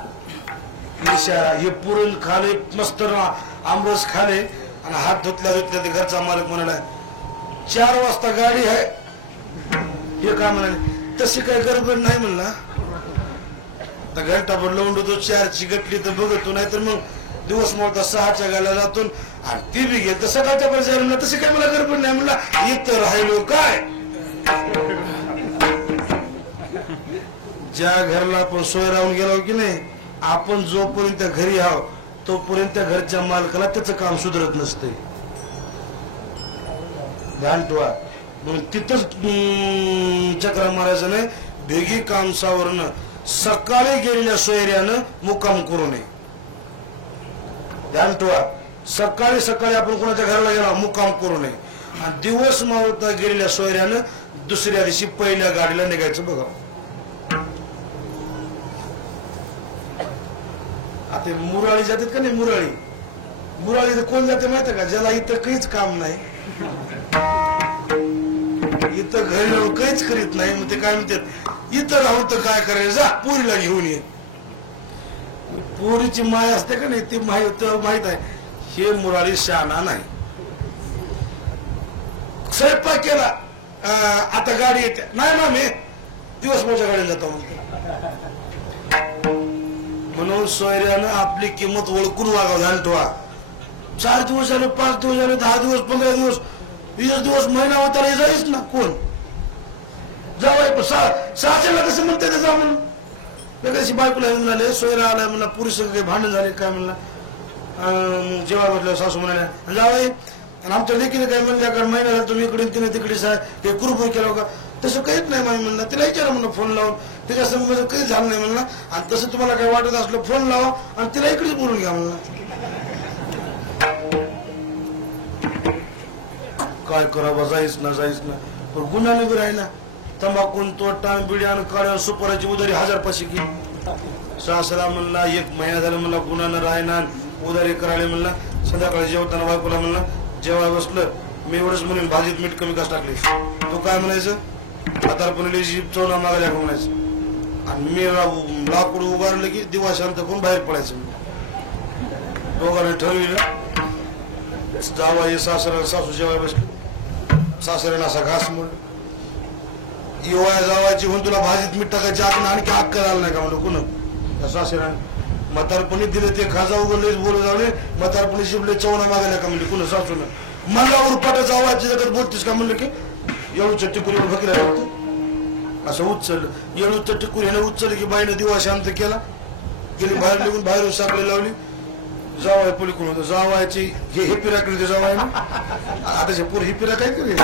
इशारा. हे पुरण खाले, मस्त आमरस खाले आणि हात धुतल्या धुतल्या ते घरचा मालक म्हणाला 4 वाजता गाडी आहे. हे काय म्हणाले, तशी काही गडबड नाही म्हणला. आता घंटाभर लावून तो 4ची गटली तर बघतो, नाही तर मग दिवस मोठा 6च्या गाला जातो आणि ती बी घेत सकाळच्या पर्यंत म्हणला तशी काही मला गडबड नाही म्हणला. इथं राहिलो काय. ज्या घरला आपण सोय राहून गेलो की नाही, आपण जोपर्यंत घरी आहो तोपर्यंत त्या घरच्या मालकाला त्याचं काम सुधरत नसतंय. घांटवा म्हणून तिथंच चक्र मारायचं नाही. भेगी कामसावरनं सकाळी गेलेल्या सोयऱ्यानं मुक्काम करू नये. ध्यान ठेवा, सकाळी सकाळी आपण कोणाच्या घराला गेला मुक्काम करू नये. आणि दिवस मावळता गेलेल्या सोयऱ्यानं दुसऱ्या दिवशी पहिल्या गाडीला निघायचं. बघा आता मुराळी जातात का नाही, मुराळी तर कोण जाते माहिती का, ज्याला इथं काहीच काम नाही, इथं घरी राहून काहीच करीत नाही, मग ते काय म्हणतात इथं राहून तर काय करायचं, जा पोरीला घेऊन ये. पोरीची माय असते का नाही ती माहित आहे. हे मुराळी शहाणा नाही. स्वयंपाक केला, आता गाडी येते, नाही ना मी दिवस मोठ्या गाडीला जातो म्हणते. म्हणून सोयऱ्यानं आपली किंमत ओळखून वागावं. ध्यान ठेवा, 4 दिवस झाले, 5 दिवस झाले, 10 दिवस, 15 दिवस, 20 दिवस, महिना होता जाईच ना. कोण जावाय सासऱ्याला कसं म्हणते ते जा म्हणून. कशी बायकोला म्हणाले सोयरा आलाय म्हणला, पुरुष काही भांडण झाले काय म्हणला. जेव्हा म्हटलं सासू म्हणाल्या जावाय, आणि आमच्या लेकीने काय म्हणल्या महिन्याला तुम्ही इकडे तिने तिकडे हे कुरबुर केलं का. तसं काहीच नाही मामी म्हणला. तिला विचारा म्हणलं फोन लावून, त्याच्या समोर काहीच झालं नाही म्हणला. आणि तसं तुम्हाला काही वाटत असलं फोन लावा आणि तिला इकडेच बोलून घ्या म्हणला. काय करावं, जाईच ना पण गुन्ह्याने बी राहिला. तंबाखून तोटा बिड्यान काढ्या सुपाराची उधारी 1000 पाचशे केली. सासरा म्हणला 1 महिना झाला म्हणला गुन्ह्यानं राहिना, उधारी करायला म्हणला. संध्याकाळी जेवताना बायकोला म्हणला जेव्हा बसलं मी एवढंच म्हणून भाजीत मीठ कमी कसं टाकले. तो काय म्हणायचं, आता पण चवना मागायला का म्हणायचं. आणि मी लाकूड उभारलं की दिवा शांत करून बाहेर पडायचं. दोघांनी ठरविलं जावा. हे सासऱ्याला सासू जेव्हा बसली, सासऱ्यानं असा घास म्हणलं येवाया जावायची म्हणून तुला भाजीत मीठ टाकायची आणखी अक्कल आलं नाही का म्हणलं. कुणं सासऱ्यानं म्हातारपणी दिलं ते खाजा उघडलेच बोलत जावले. म्हातारपणी शिवले चवना मागायला का म्हणले. कुणं सासून मला उरपाटा जावायची जगत बोलतीस का म्हणलं की एवढं चट्टीपुरी भकीला लागतं असं उचललं. एवढं चट्टीपुरीने उचललं की बाईनं दिवा शांत केला, गेली बाहेर निघून बाहेरून साखळी लावली. जावाय पलीकडून होतं जावायची हे पिरा केली जावाय ना. आता पूर ही पिरा काय केली.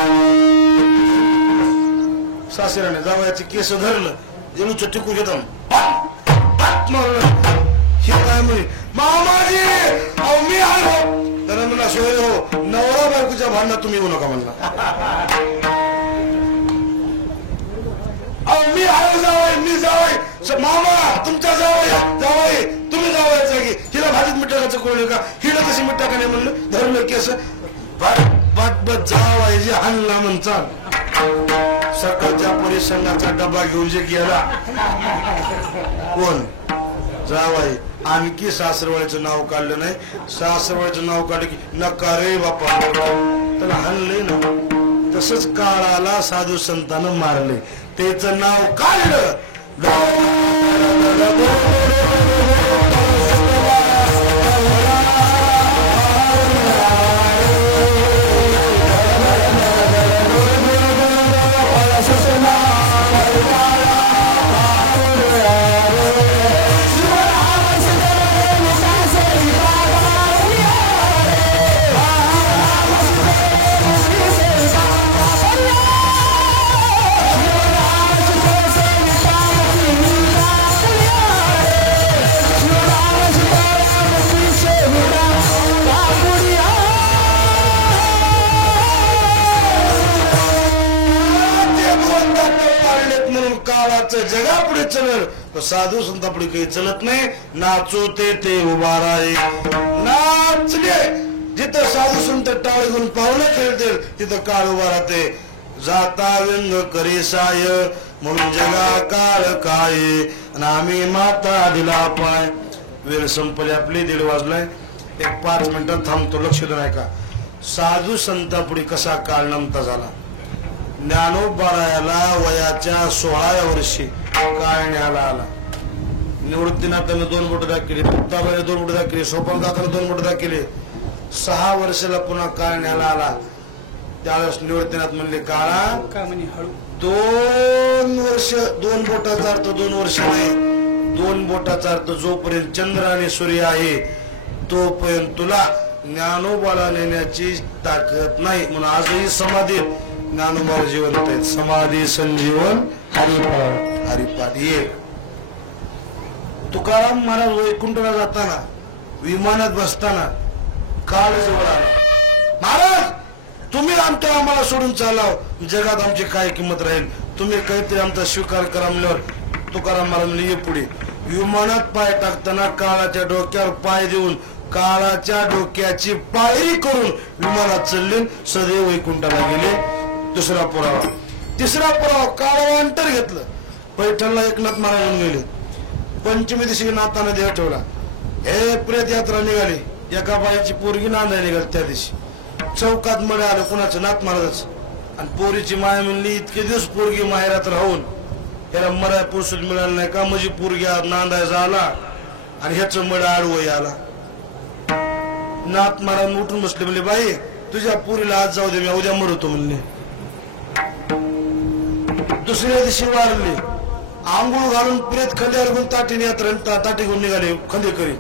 सासऱ्याने जावयाचे केस धरलं, जणू चट्टीकू घेतो हे काय म्हणे मामाजी अहो मी आलो. त्याला म्हणला सोय हो, नवरा बायकोच्या भांडणात तुम्ही येऊ नका म्हणला. अहो मी आलो जावय, मी जावय मामा तुमच्या जावय तुम्ही जावायचं की हिला भाजीत मिठाचं कोण का, हिला कशी मिठा का नाही म्हणलं. धरलं केस बाट जावाय जे हाणला म्हणचा. सकाळच्या परिसंघाचा डबा घेऊन जे गेला कोण जावाय. आणखी सासरवाडीचं नाव काढलं नाही. सासरवाडीचं नाव काढलं की नका रे बापा, त्याला हाणलंय ना. तसंच काळाला साधू संतानं मारले, त्याचं नाव काढलं. वाचं जगा पुढे चलल साधू संता पुढे काही चलत नाही. नाचो ते उभा राहे नाचले जिथं साधू संत टाळ घेऊन पावलं खेळते तिथं काळ उभा राहते. जाता व्यंग करे साय म्हणून जगा काळ काय आणि आम्ही माता दिला पाय. वेळ संपली आपली 1:30 वाजलाय. एक 5 मिनिटात थांबतो. लक्ष देऊ नाही का. साधू संता पुढे कसा काळ नमता झाला. ज्ञानोबारायाला वयाच्या 16व्या वर्षी काळ न्यायला आला. निवृत्तीनाथानं 2 बोट दाखवली, मुक्ताबाईने 2 बोट दाखवली, सोपानदातानं 2 बोट दाखवली. 6 वर्षाला पुन्हा काळ न्यायला आला. त्यावेळेस निवृत्तीनाथ म्हणले काळा 2 वर्ष 2 बोटाचा अर्थ 2 वर्ष नाही. 2 बोटाचा अर्थ जोपर्यंत चंद्र आणि सूर्य आहे तोपर्यंत तुला ज्ञानोबाला नेण्याची ताकद नाही. म्हणून आजही समाधीत ज्ञानोबा जिवंत आहेत. समाधी संजीवन हरिपाठ हरिपाठ. एक तुकाराम महाराज वैकुंठला जाताना विमानात बसताना काळ जवळ आला. महाराज तुम्ही आम्हाला सोडून चालाव जगात आमची काय किंमत राहील. तुम्ही काहीतरी आमचा स्वीकार करा म्हणल्यावर तुकाराम महाराज ये पुढे. विमानात पाय टाकताना काळाच्या डोक्यावर पाय देऊन काळाच्या डोक्याची पायरी करून विमानात चढले. सदैव वैकुंठाला गेले. दुसरा पुरावा. तिसरा पुरावा काळावर अंतर घेतलं. पैठणला एकनाथ महाराज गेले. पंचमी दिवशी नाथाने देह ठेवला. हे प्रेत यात्रा निघाली. एका बाईची पोरगी नांदायला निघाली. त्या दिवशी चौकात मळे आलं कुणाचं नाथ महाराज. आणि पोरीची माय म्हणली इतके दिवस पोरगी माहेरात राहून याला मराय पुरुष मिळालं नाही का. म्हणजे पोरगी नांदायचा आला आणि ह्याच मळ आडवय आला. नाथ महाराज उठून बसले. म्हणले बाई तुझ्या पोरीला आज जाऊ दे मी उद्या मरतो म्हणले. दुसऱ्या दिवशी वारले. आंघोळ घालून प्रेत खंड्यावर घेऊन ताटीने यात्रा ताटी घेऊन निघाले खंदेकरी.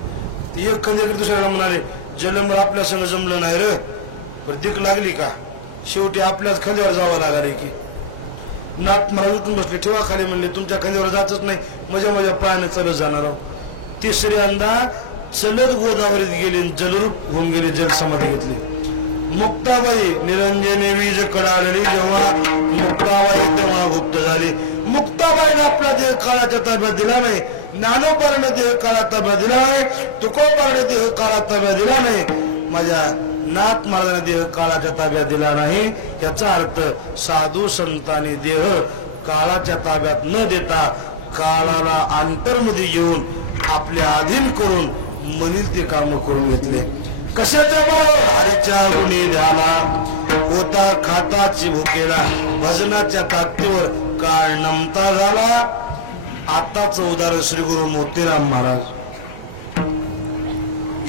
एक खंदेकरी दुसऱ्याला म्हणाले जलमर आपल्या संग जमलं नाही रे पण दिक लागली का शेवटी आपल्याच खांद्यावर जावं लागले की. नाथ महाराज उठून बसले. ठेवा खाली म्हणले तुमच्या खांद्यावर जातच नाही माझ्या पायाने चलत जाणार आहोत. तिसऱ्यांदा चलत गोदावरीत गेले. जलरूप होऊन गेले. जलसमाधी घेतली. मुक्ताबाई निरंजने वीज कडाळली जेव्हा मुक्ताबाई तेव्हा गुप्त झाली. मुक्ताबाईने आपला देह काळाच्या ताब्यात दिला नाही. ज्ञानोबाने देह काळात ताब्यात दिला नाही. तुकोबाने देह काळात ताब्यात दिला नाही. माझ्या नाथ महाराजांनी देह काळाच्या ताब्यात दिला नाही. याचा अर्थ साधू संतांनी देह काळाच्या ताब्यात न देता काळाला अंतर्मध्ये घेऊन आपल्या अधीन करून म्हणील ते काम करून घेतले. कशाच्या हरीच्या गुणी द्याला होता खाताची भुकेला भजनाच्या ताकदीवर काळ नमता झाला. आताच उदाहरण श्री गुरु मोतीराम महाराज.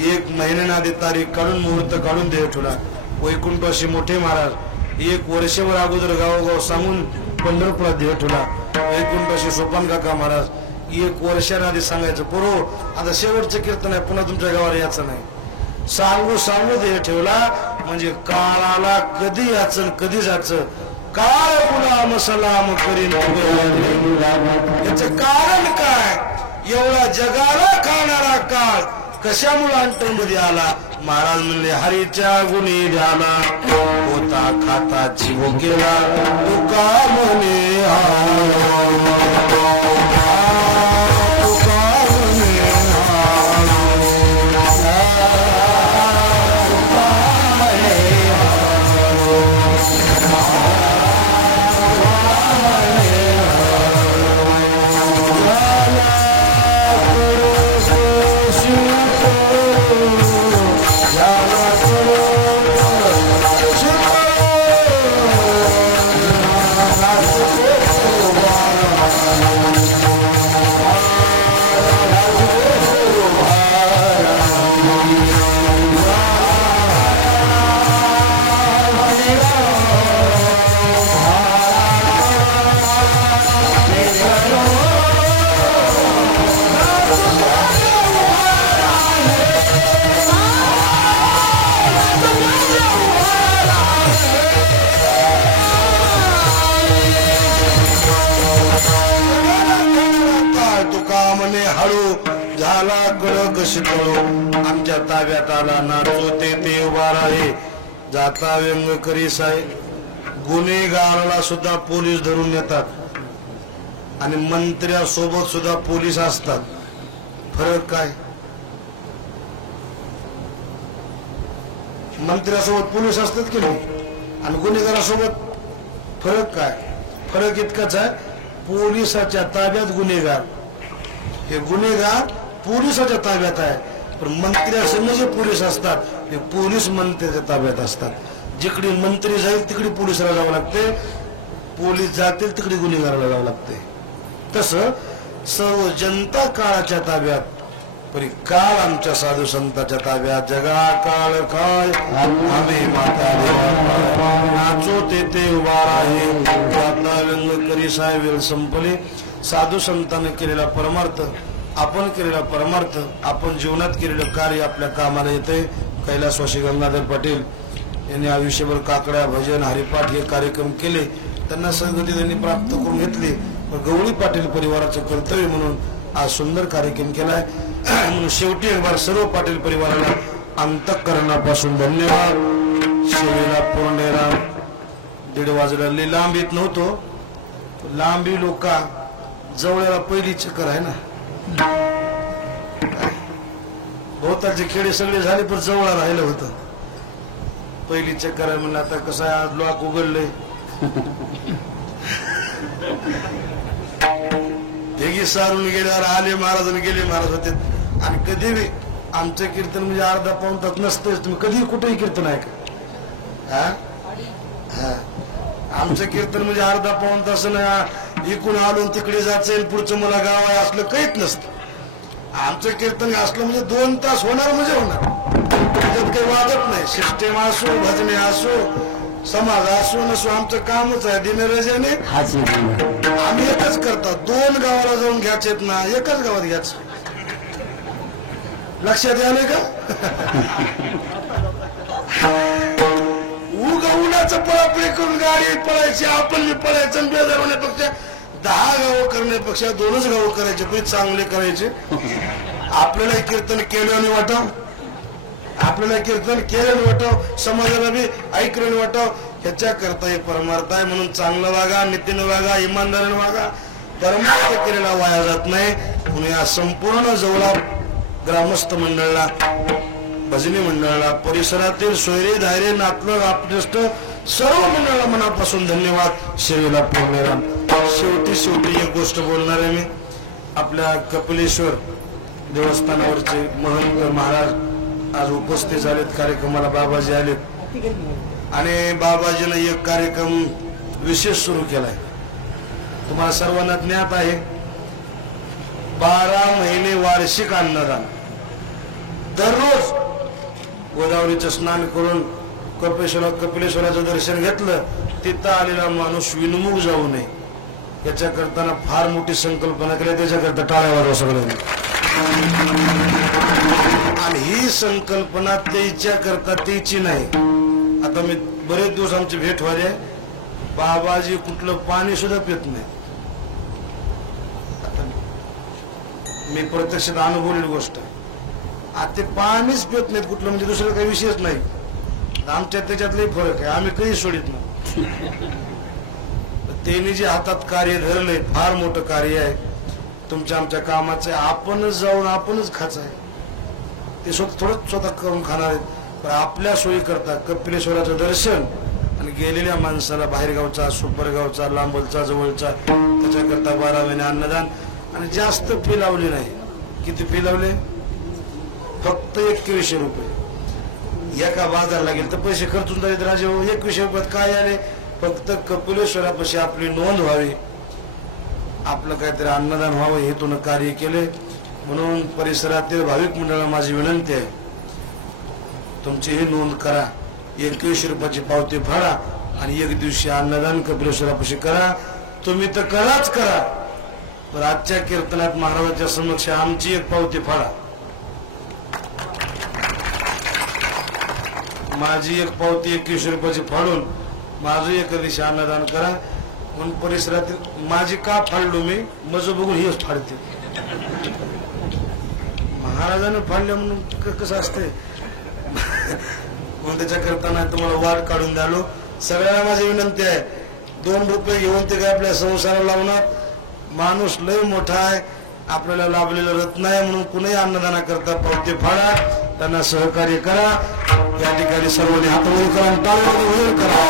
1 महिन्याने आधी तारीख काढून मुहूर्त काढून देह ठेवला. वैकुंठवासी मोठे महाराज 1 वर्षभर अगोदर गावोगाव सांगून पंढरपुरात देह ठेवला. वैकुंठवासी सोपान काका महाराज 1 वर्षाने आधी सांगायचं पोरो आता शेवटचं कीर्तन आहे पुन्हा तुमच्या गावाला याचं नाही. सांगू देह ठेवला म्हणजे काळाला कधी याचं कधी जायचं. काळ गुलाम सलाम करीन. याचं कारण काय. एवढा जगाला खाणारा काळ कशामुळे अंतरमध्ये आला. महाराज म्हणले हरीच्या गुणी द्याला होता खाताची भुकेला तुका म्हणे आमच्या ताब्यात आला. नाचो ते उभा राहे जाता व्यंग करी साय. गुन्हेगाराला सुद्धा पोलीस धरून नेतात. आणि मंत्र्यासोबत सुद्धा पोलीस असतात. फरक काय? मंत्र्यासोबत पोलीस असतात की नाही आणि गुन्हेगारासोबत फरक काय? फरक इतकाच आहे, पोलिसाच्या ताब्यात गुन्हेगार, हे गुन्हेगार पोलिसाच्या ताब्यात आहे. पण मंत्र्यासंग जे पोलीस असतात ते पोलीस मंत्र्याच्या ताब्यात असतात. जिकडे मंत्री जाईल तिकडे पोलिसाला जावं लागते, पोलीस जातील तिकडे गुन्हेगाराला जावं लागते. तसं सर्व जनता काळाच्या ताब्यात, परी काळ आमच्या साधू संतांच्या ताब्यात. जगा काळ काय आम्ही माता नाचो ते उभा आहे, व्यंग करी साय वेळ संपले. साधू संतांनी केलेला परमार्थ, आपण केलेला परमार्थ, आपण जीवनात केलेलं कार्य आपल्या कामाला येते. कैलासवासी गंगाधर पाटील यांनी आयुष्यभर काकड्या, भजन, हरिपाठ हे कार्यक्रम केले. त्यांना सद्गती त्यांनी प्राप्त करून घेतली. गवळी पाटील परिवाराचं कर्तव्य म्हणून आज सुंदर कार्यक्रम केलाय. म्हणून शेवटी एक बार सर्व पाटील परिवाराला अंतःकरणापासून धन्यवाद. सेवेला पूर्णराम. 1:30 वाजले. लांब येत नव्हतो, लांबी लोक जवळला पहिली चक्कर आहे ना. बहुतांचे खेडे सगळे झाले पण जवळ राहिलं होतं. पहिली चक्कर आहे म्हणलं आता कसं आहे, आज लॉक उघडले. भेगी सारून गेल्यावर आले महाराज आणि गेले महाराज होते. आणि कधी बी आमचं कीर्तन म्हणजे अर्धा पाऊण तास नसतंच. तुम्ही कधी कुठेही कीर्तन आहे का? आमचं कीर्तन म्हणजे अर्धा पाऊण तास ना, इकडून आलो तिकडे जायचं, पुढचं मला गाव आहे असलं काहीच नसतं. आमचं कीर्तन असलं म्हणजे 2 तास होणार म्हणजे होणार. त्याच्यात काही वादत नाही. सिस्टेम असो, भजने असो, समाज असो नसो, आमचं कामच आहे दिनरजाने. आम्ही एकच करतो. 2 गावाला जाऊन घ्यायचेत ना, एकच गावात घ्यायचं. लक्षात आले का? उन्हाचं पळापळी करून गाडी पळायची, आपण बी पळायचं. बेजार होण्यापेक्षा 10 गावं करण्यापेक्षा 2च गावं करायचे, पण चांगले करायचे. आपल्याला कीर्तन केल्याने वाटाव, आपल्याला कीर्तन केल्याने वाटाव, समाजाला बी ऐकल्याने वाटाव. ह्याच्या करता हे परमार्थ आहे. म्हणून चांगलं वागा, नीतीनं वागा, इमानदारीनं वागा. परमार्थ केलेला वाया जात नाही. म्हणून या संपूर्ण जवळा ग्रामस्थ मंडळाला, भजनी मंडळाला, परिसरातील सोयरे, धायरे, नातलग, आपटष्ट सर्व मंडळाला मनापासून धन्यवाद. सेवेला पूर्णराम. शेवटी एक गोष्ट बोलणार आहे मी. आपल्या कपिलेश्वर देवस्थानावरचे महंत महाराज आज उपस्थित झालेत. कार्यक्रमाला बाबाजी आलेत आणि बाबाजीनं एक कार्यक्रम विशेष सुरू केलाय. तुम्हाला सर्वांना ज्ञात आहे, 12 महिने वार्षिक अन्नदान. दररोज गोदावरीचं स्नान करून कपिलेश्वराचं दर्शन घेतलं, तिथं आलेला माणूस विनमुख जाऊ नये याच्या करताना फार मोठी संकल्पना केली. त्याच्याकरता टाळ्या वाजवा सगळ्यांनी. आणि ही संकल्पना त्याच्या करता त्याची नाही. आता मी बरेच दिवस आमची भेट व्हायला, बाबाजी कुठलं पाणी सुद्धा पित नाही. मी प्रत्यक्षात अनुभवलेली गोष्ट. आता ते पाणीच पित नाहीत कुठलं, म्हणजे दुसरं काही विषयच नाही. आमच्या त्याच्यातले फरक आहे. आम्ही काही सोडित नाही. त्यांनी जे हातात कार्य धरलंय फार मोठं कार्य आहे. तुमच्या आमच्या कामाचं आहे. आपणच जाऊन आपणच खायचं आहे. ते स्वतः करून खाणार आहेत. पण आपल्या सोयी करता कपिलेश्वराचं दर्शन आणि गेलेल्या माणसाला बाहेरगावचा, सुपरगावचा, लांबलचा, जवळचा त्याच्याकरता 12 महिने अन्नदान. आणि जास्त फी लावली नाही. किती फी लावले? फक्त 2100 रुपये. एका बाजारला गेले तर पैसे खर्चून जाईल राजे. 2100 रुपयात काय आले? फक्त कपिलेश्वरापाशी आपली नोंद व्हावी, आपलं काहीतरी अन्नदान व्हावं हेतून कार्य केले. म्हणून परिसरातील भाविक मंडळाला माझी विनंती आहे, तुमची ही नोंद करा. 2100 रुपयाची पावती फाडा आणि एक दिवशी अन्नदान कपिलेश्वरापाशी करा. तुम्ही तर कराच करा, पण आजच्या कीर्तनात महाराजांच्या समक्ष आमची एक पावती फाडा. माझी एक पावती 2100 रुपयाची फाडून माझं एका दिवशी अन्नदान करा. म्हणून परिसरातील माझी का फाडलो मी, माझं बघून हेच फाडते. महाराजांना फाडलं म्हणून कसं असतंय. म्हणून त्याच्या करताना तुम्हाला वाट काढून द्यालो. सगळ्यांना माझी विनंती आहे, 2 रुपये घेऊन ते काय आपल्या संसाराला लावणार. माणूस लय मोठा आहे, आपल्याला लाभलेलं रत्न आहे, म्हणून कुणीही अन्नदाना करता पावते फाडा, त्यांना सहकार्य करा. या ठिकाणी सर्वांनी हातवरी करा आणि टाळ्यांनी वर करा.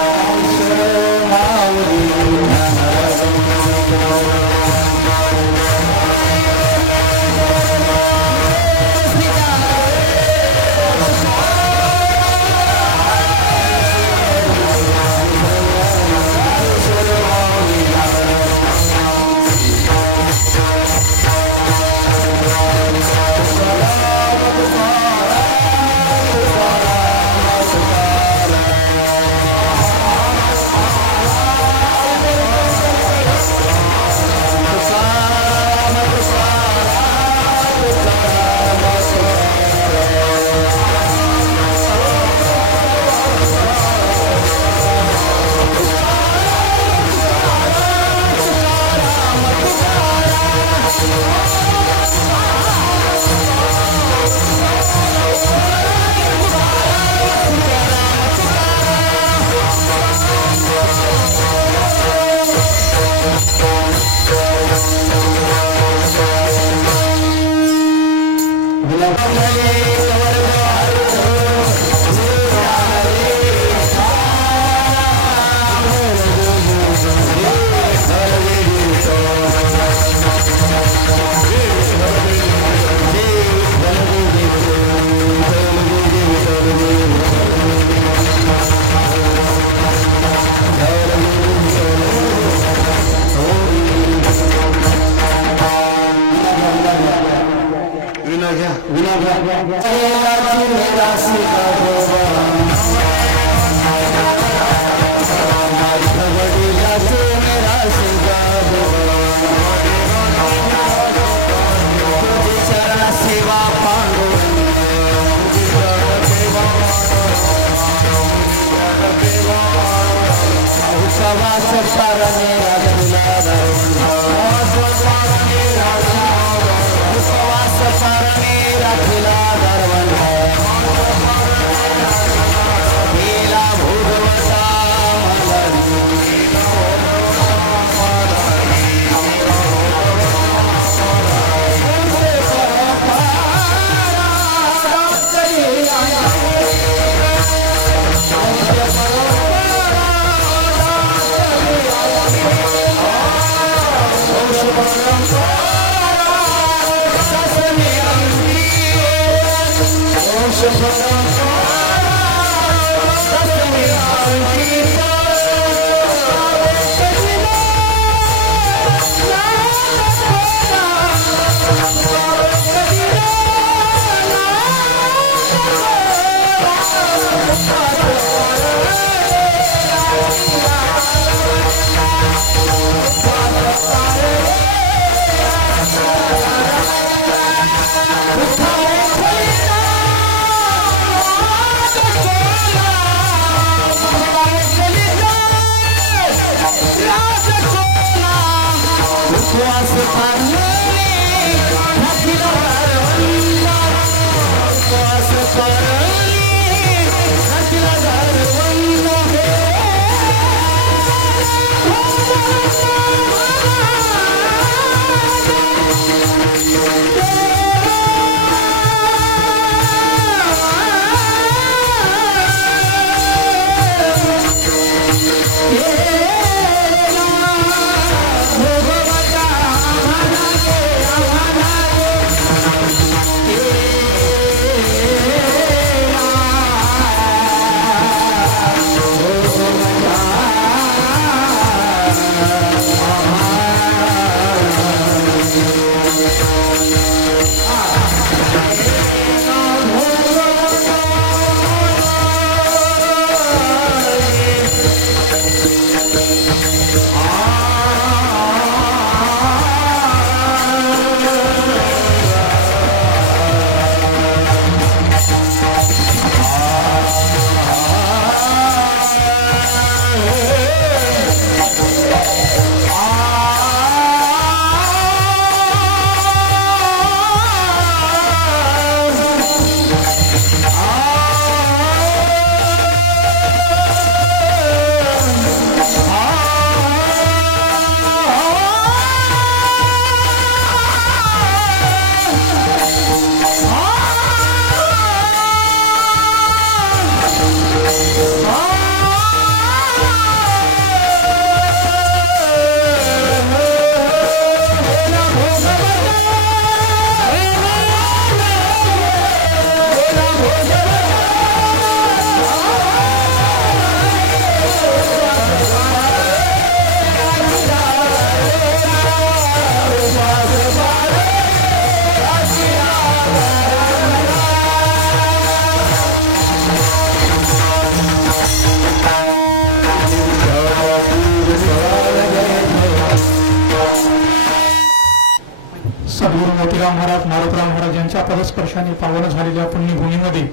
तुकाजीराव महाराज मारुतराव महाराज यांच्या पदस्पर्शाने पावन झालेल्या पुण्यभूमीमध्ये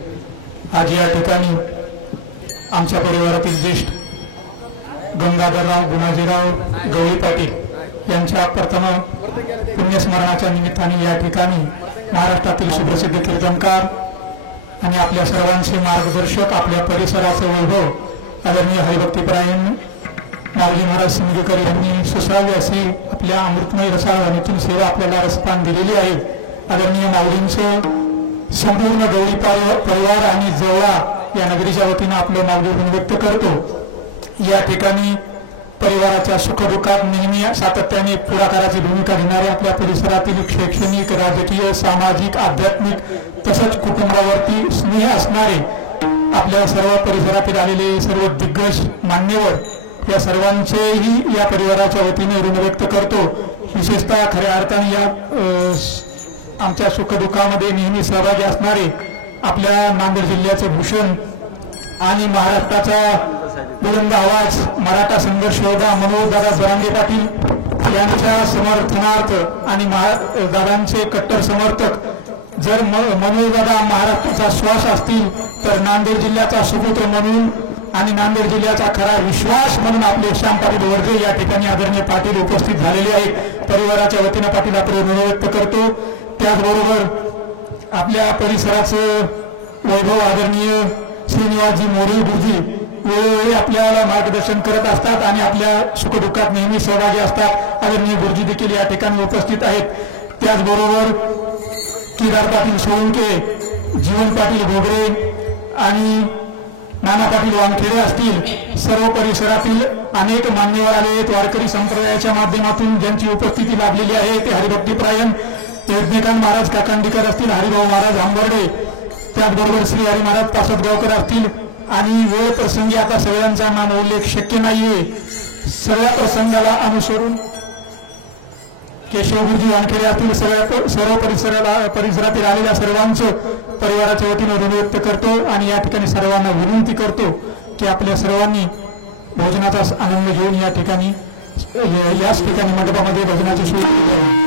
आज या ठिकाणी आमच्या परिवारातील ज्येष्ठ गंगाधरराव गुणाजीराव गवळी पाटील यांच्या प्रथम पुण्यस्मरणाच्या निमित्ताने या ठिकाणी महाराष्ट्रातील सुप्रसिद्ध कीर्तनकार आणि आपल्या सर्वांचे मार्गदर्शक, आपल्या परिसराचे वैभव आदरणीय हरिभक्तीपरायण माऊली महाराज सिंगेकर यांनी सुसावी अशी आपल्या अमृतमय रसाळवाणीतून सेवा आपल्याला रसपान दिलेली आहे. आदरणीय माऊलींचे संपूर्ण गवळी परिवार आणि जवळा या नगरीच्या वतीनं आपलं माऊली व्यक्त करतो. या ठिकाणी परिवाराच्या सुखदुःखात नेहमी सातत्याने पुढाकाराची भूमिका घेणारे, आपल्या परिसरातील शैक्षणिक, राजकीय, सामाजिक, आध्यात्मिक तसंच कुटुंबावरती स्नेह असणारे आपल्या सर्व परिसरातील आलेले सर्व दिग्गज मान्यवर या सर्वांचेही या परिवाराच्या वतीने ऋण व्यक्त करतो. विशेषतः खऱ्या अर्थाने या आमच्या सुखदुःखामध्ये नेहमी सहभागी असणारे आपल्या नांदेड जिल्ह्याचे भूषण आणि महाराष्ट्राचा बुलंद आवाज मराठा संघर्ष योद्धा मनोजदादा जरांगे पाटील यांच्या समर्थनार्थ आणि दादांचे कट्टर समर्थक जर मनोजदादा महाराष्ट्राचा श्वास असतील तर नांदेड जिल्ह्याचा सुपुत्र म्हणून आणि नांदेड जिल्ह्याचा खरा विश्वास म्हणून आपले श्याम पाटील वर्जे या ठिकाणी आदरणीय पाटील उपस्थित झालेले आहेत. परिवाराच्या वतीनं पाटील आपले ऋण व्यक्त करतो. त्याचबरोबर आपल्या परिसराचं वैभव आदरणीय श्रीनिवासजी मोरे गुरुजी वेळोवेळी आपल्याला मार्गदर्शन करत असतात आणि आपल्या सुखदुःखात नेहमी सहभागी असतात. आदरणीय गुरुजी देखील या ठिकाणी उपस्थित आहेत. त्याचबरोबर केदार पाटील सोळंके, जीवन पाटील भोगरे आणि नाना पाटील वानखेडे असतील, सर्व परिसरातील अनेक मान्यवर आले आहेत. वारकरी संप्रदायाच्या माध्यमातून ज्यांची उपस्थिती लाभलेली आहे ते हरिभक्तीपरायण यज्ञकांत महाराज काकांडीकर असतील, हरिभाऊ महाराज आंबर्डे, त्याचबरोबर श्री हरी महाराज तासदगावकर असतील आणि वेळ प्रसंगी आता सगळ्यांचा नाम उल्लेख शक्य नाहीये. सगळ्या प्रसंगाला अनुसरून केशव गुरुजी वानखेडे असतील, सर्व परिसरातील आलेल्या सर्वांचं परिवाराच्या वतीनं ऋण व्यक्त करतो आणि या ठिकाणी सर्वांना विनंती करतो की आपल्या सर्वांनी भोजनाचा आनंद घेऊन या ठिकाणी याच ठिकाणी मंडपामध्ये भोजनाची सोय केली आहे.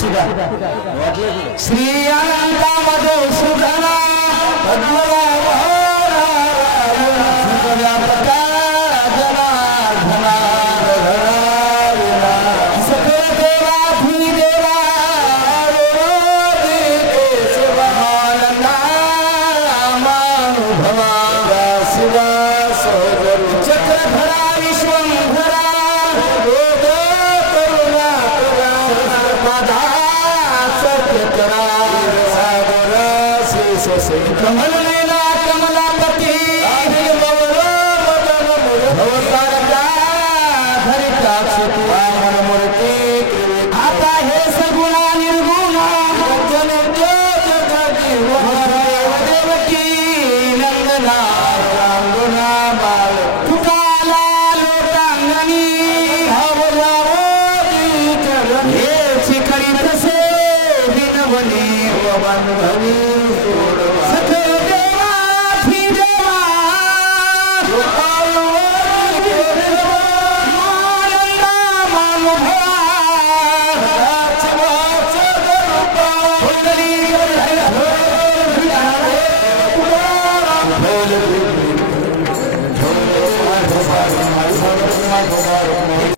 साक्षीदार श्री अनंता मधुसूदना व्यापका जनार्दना सकळ देवा भूदेवा मानुभवा शिवा चक्रधरा विश्वंभरा रोग करुणा पदा सत्यकरा सागरा शेष कमलनेला कमलापती भवतारका धरिताक्षती मूर्ती आता हे सगुणा निर्गुणा देवकी नंदना रांगुना बाल तुकाला लोटांगणी हे शिखरी तसे विनवणी बांधवी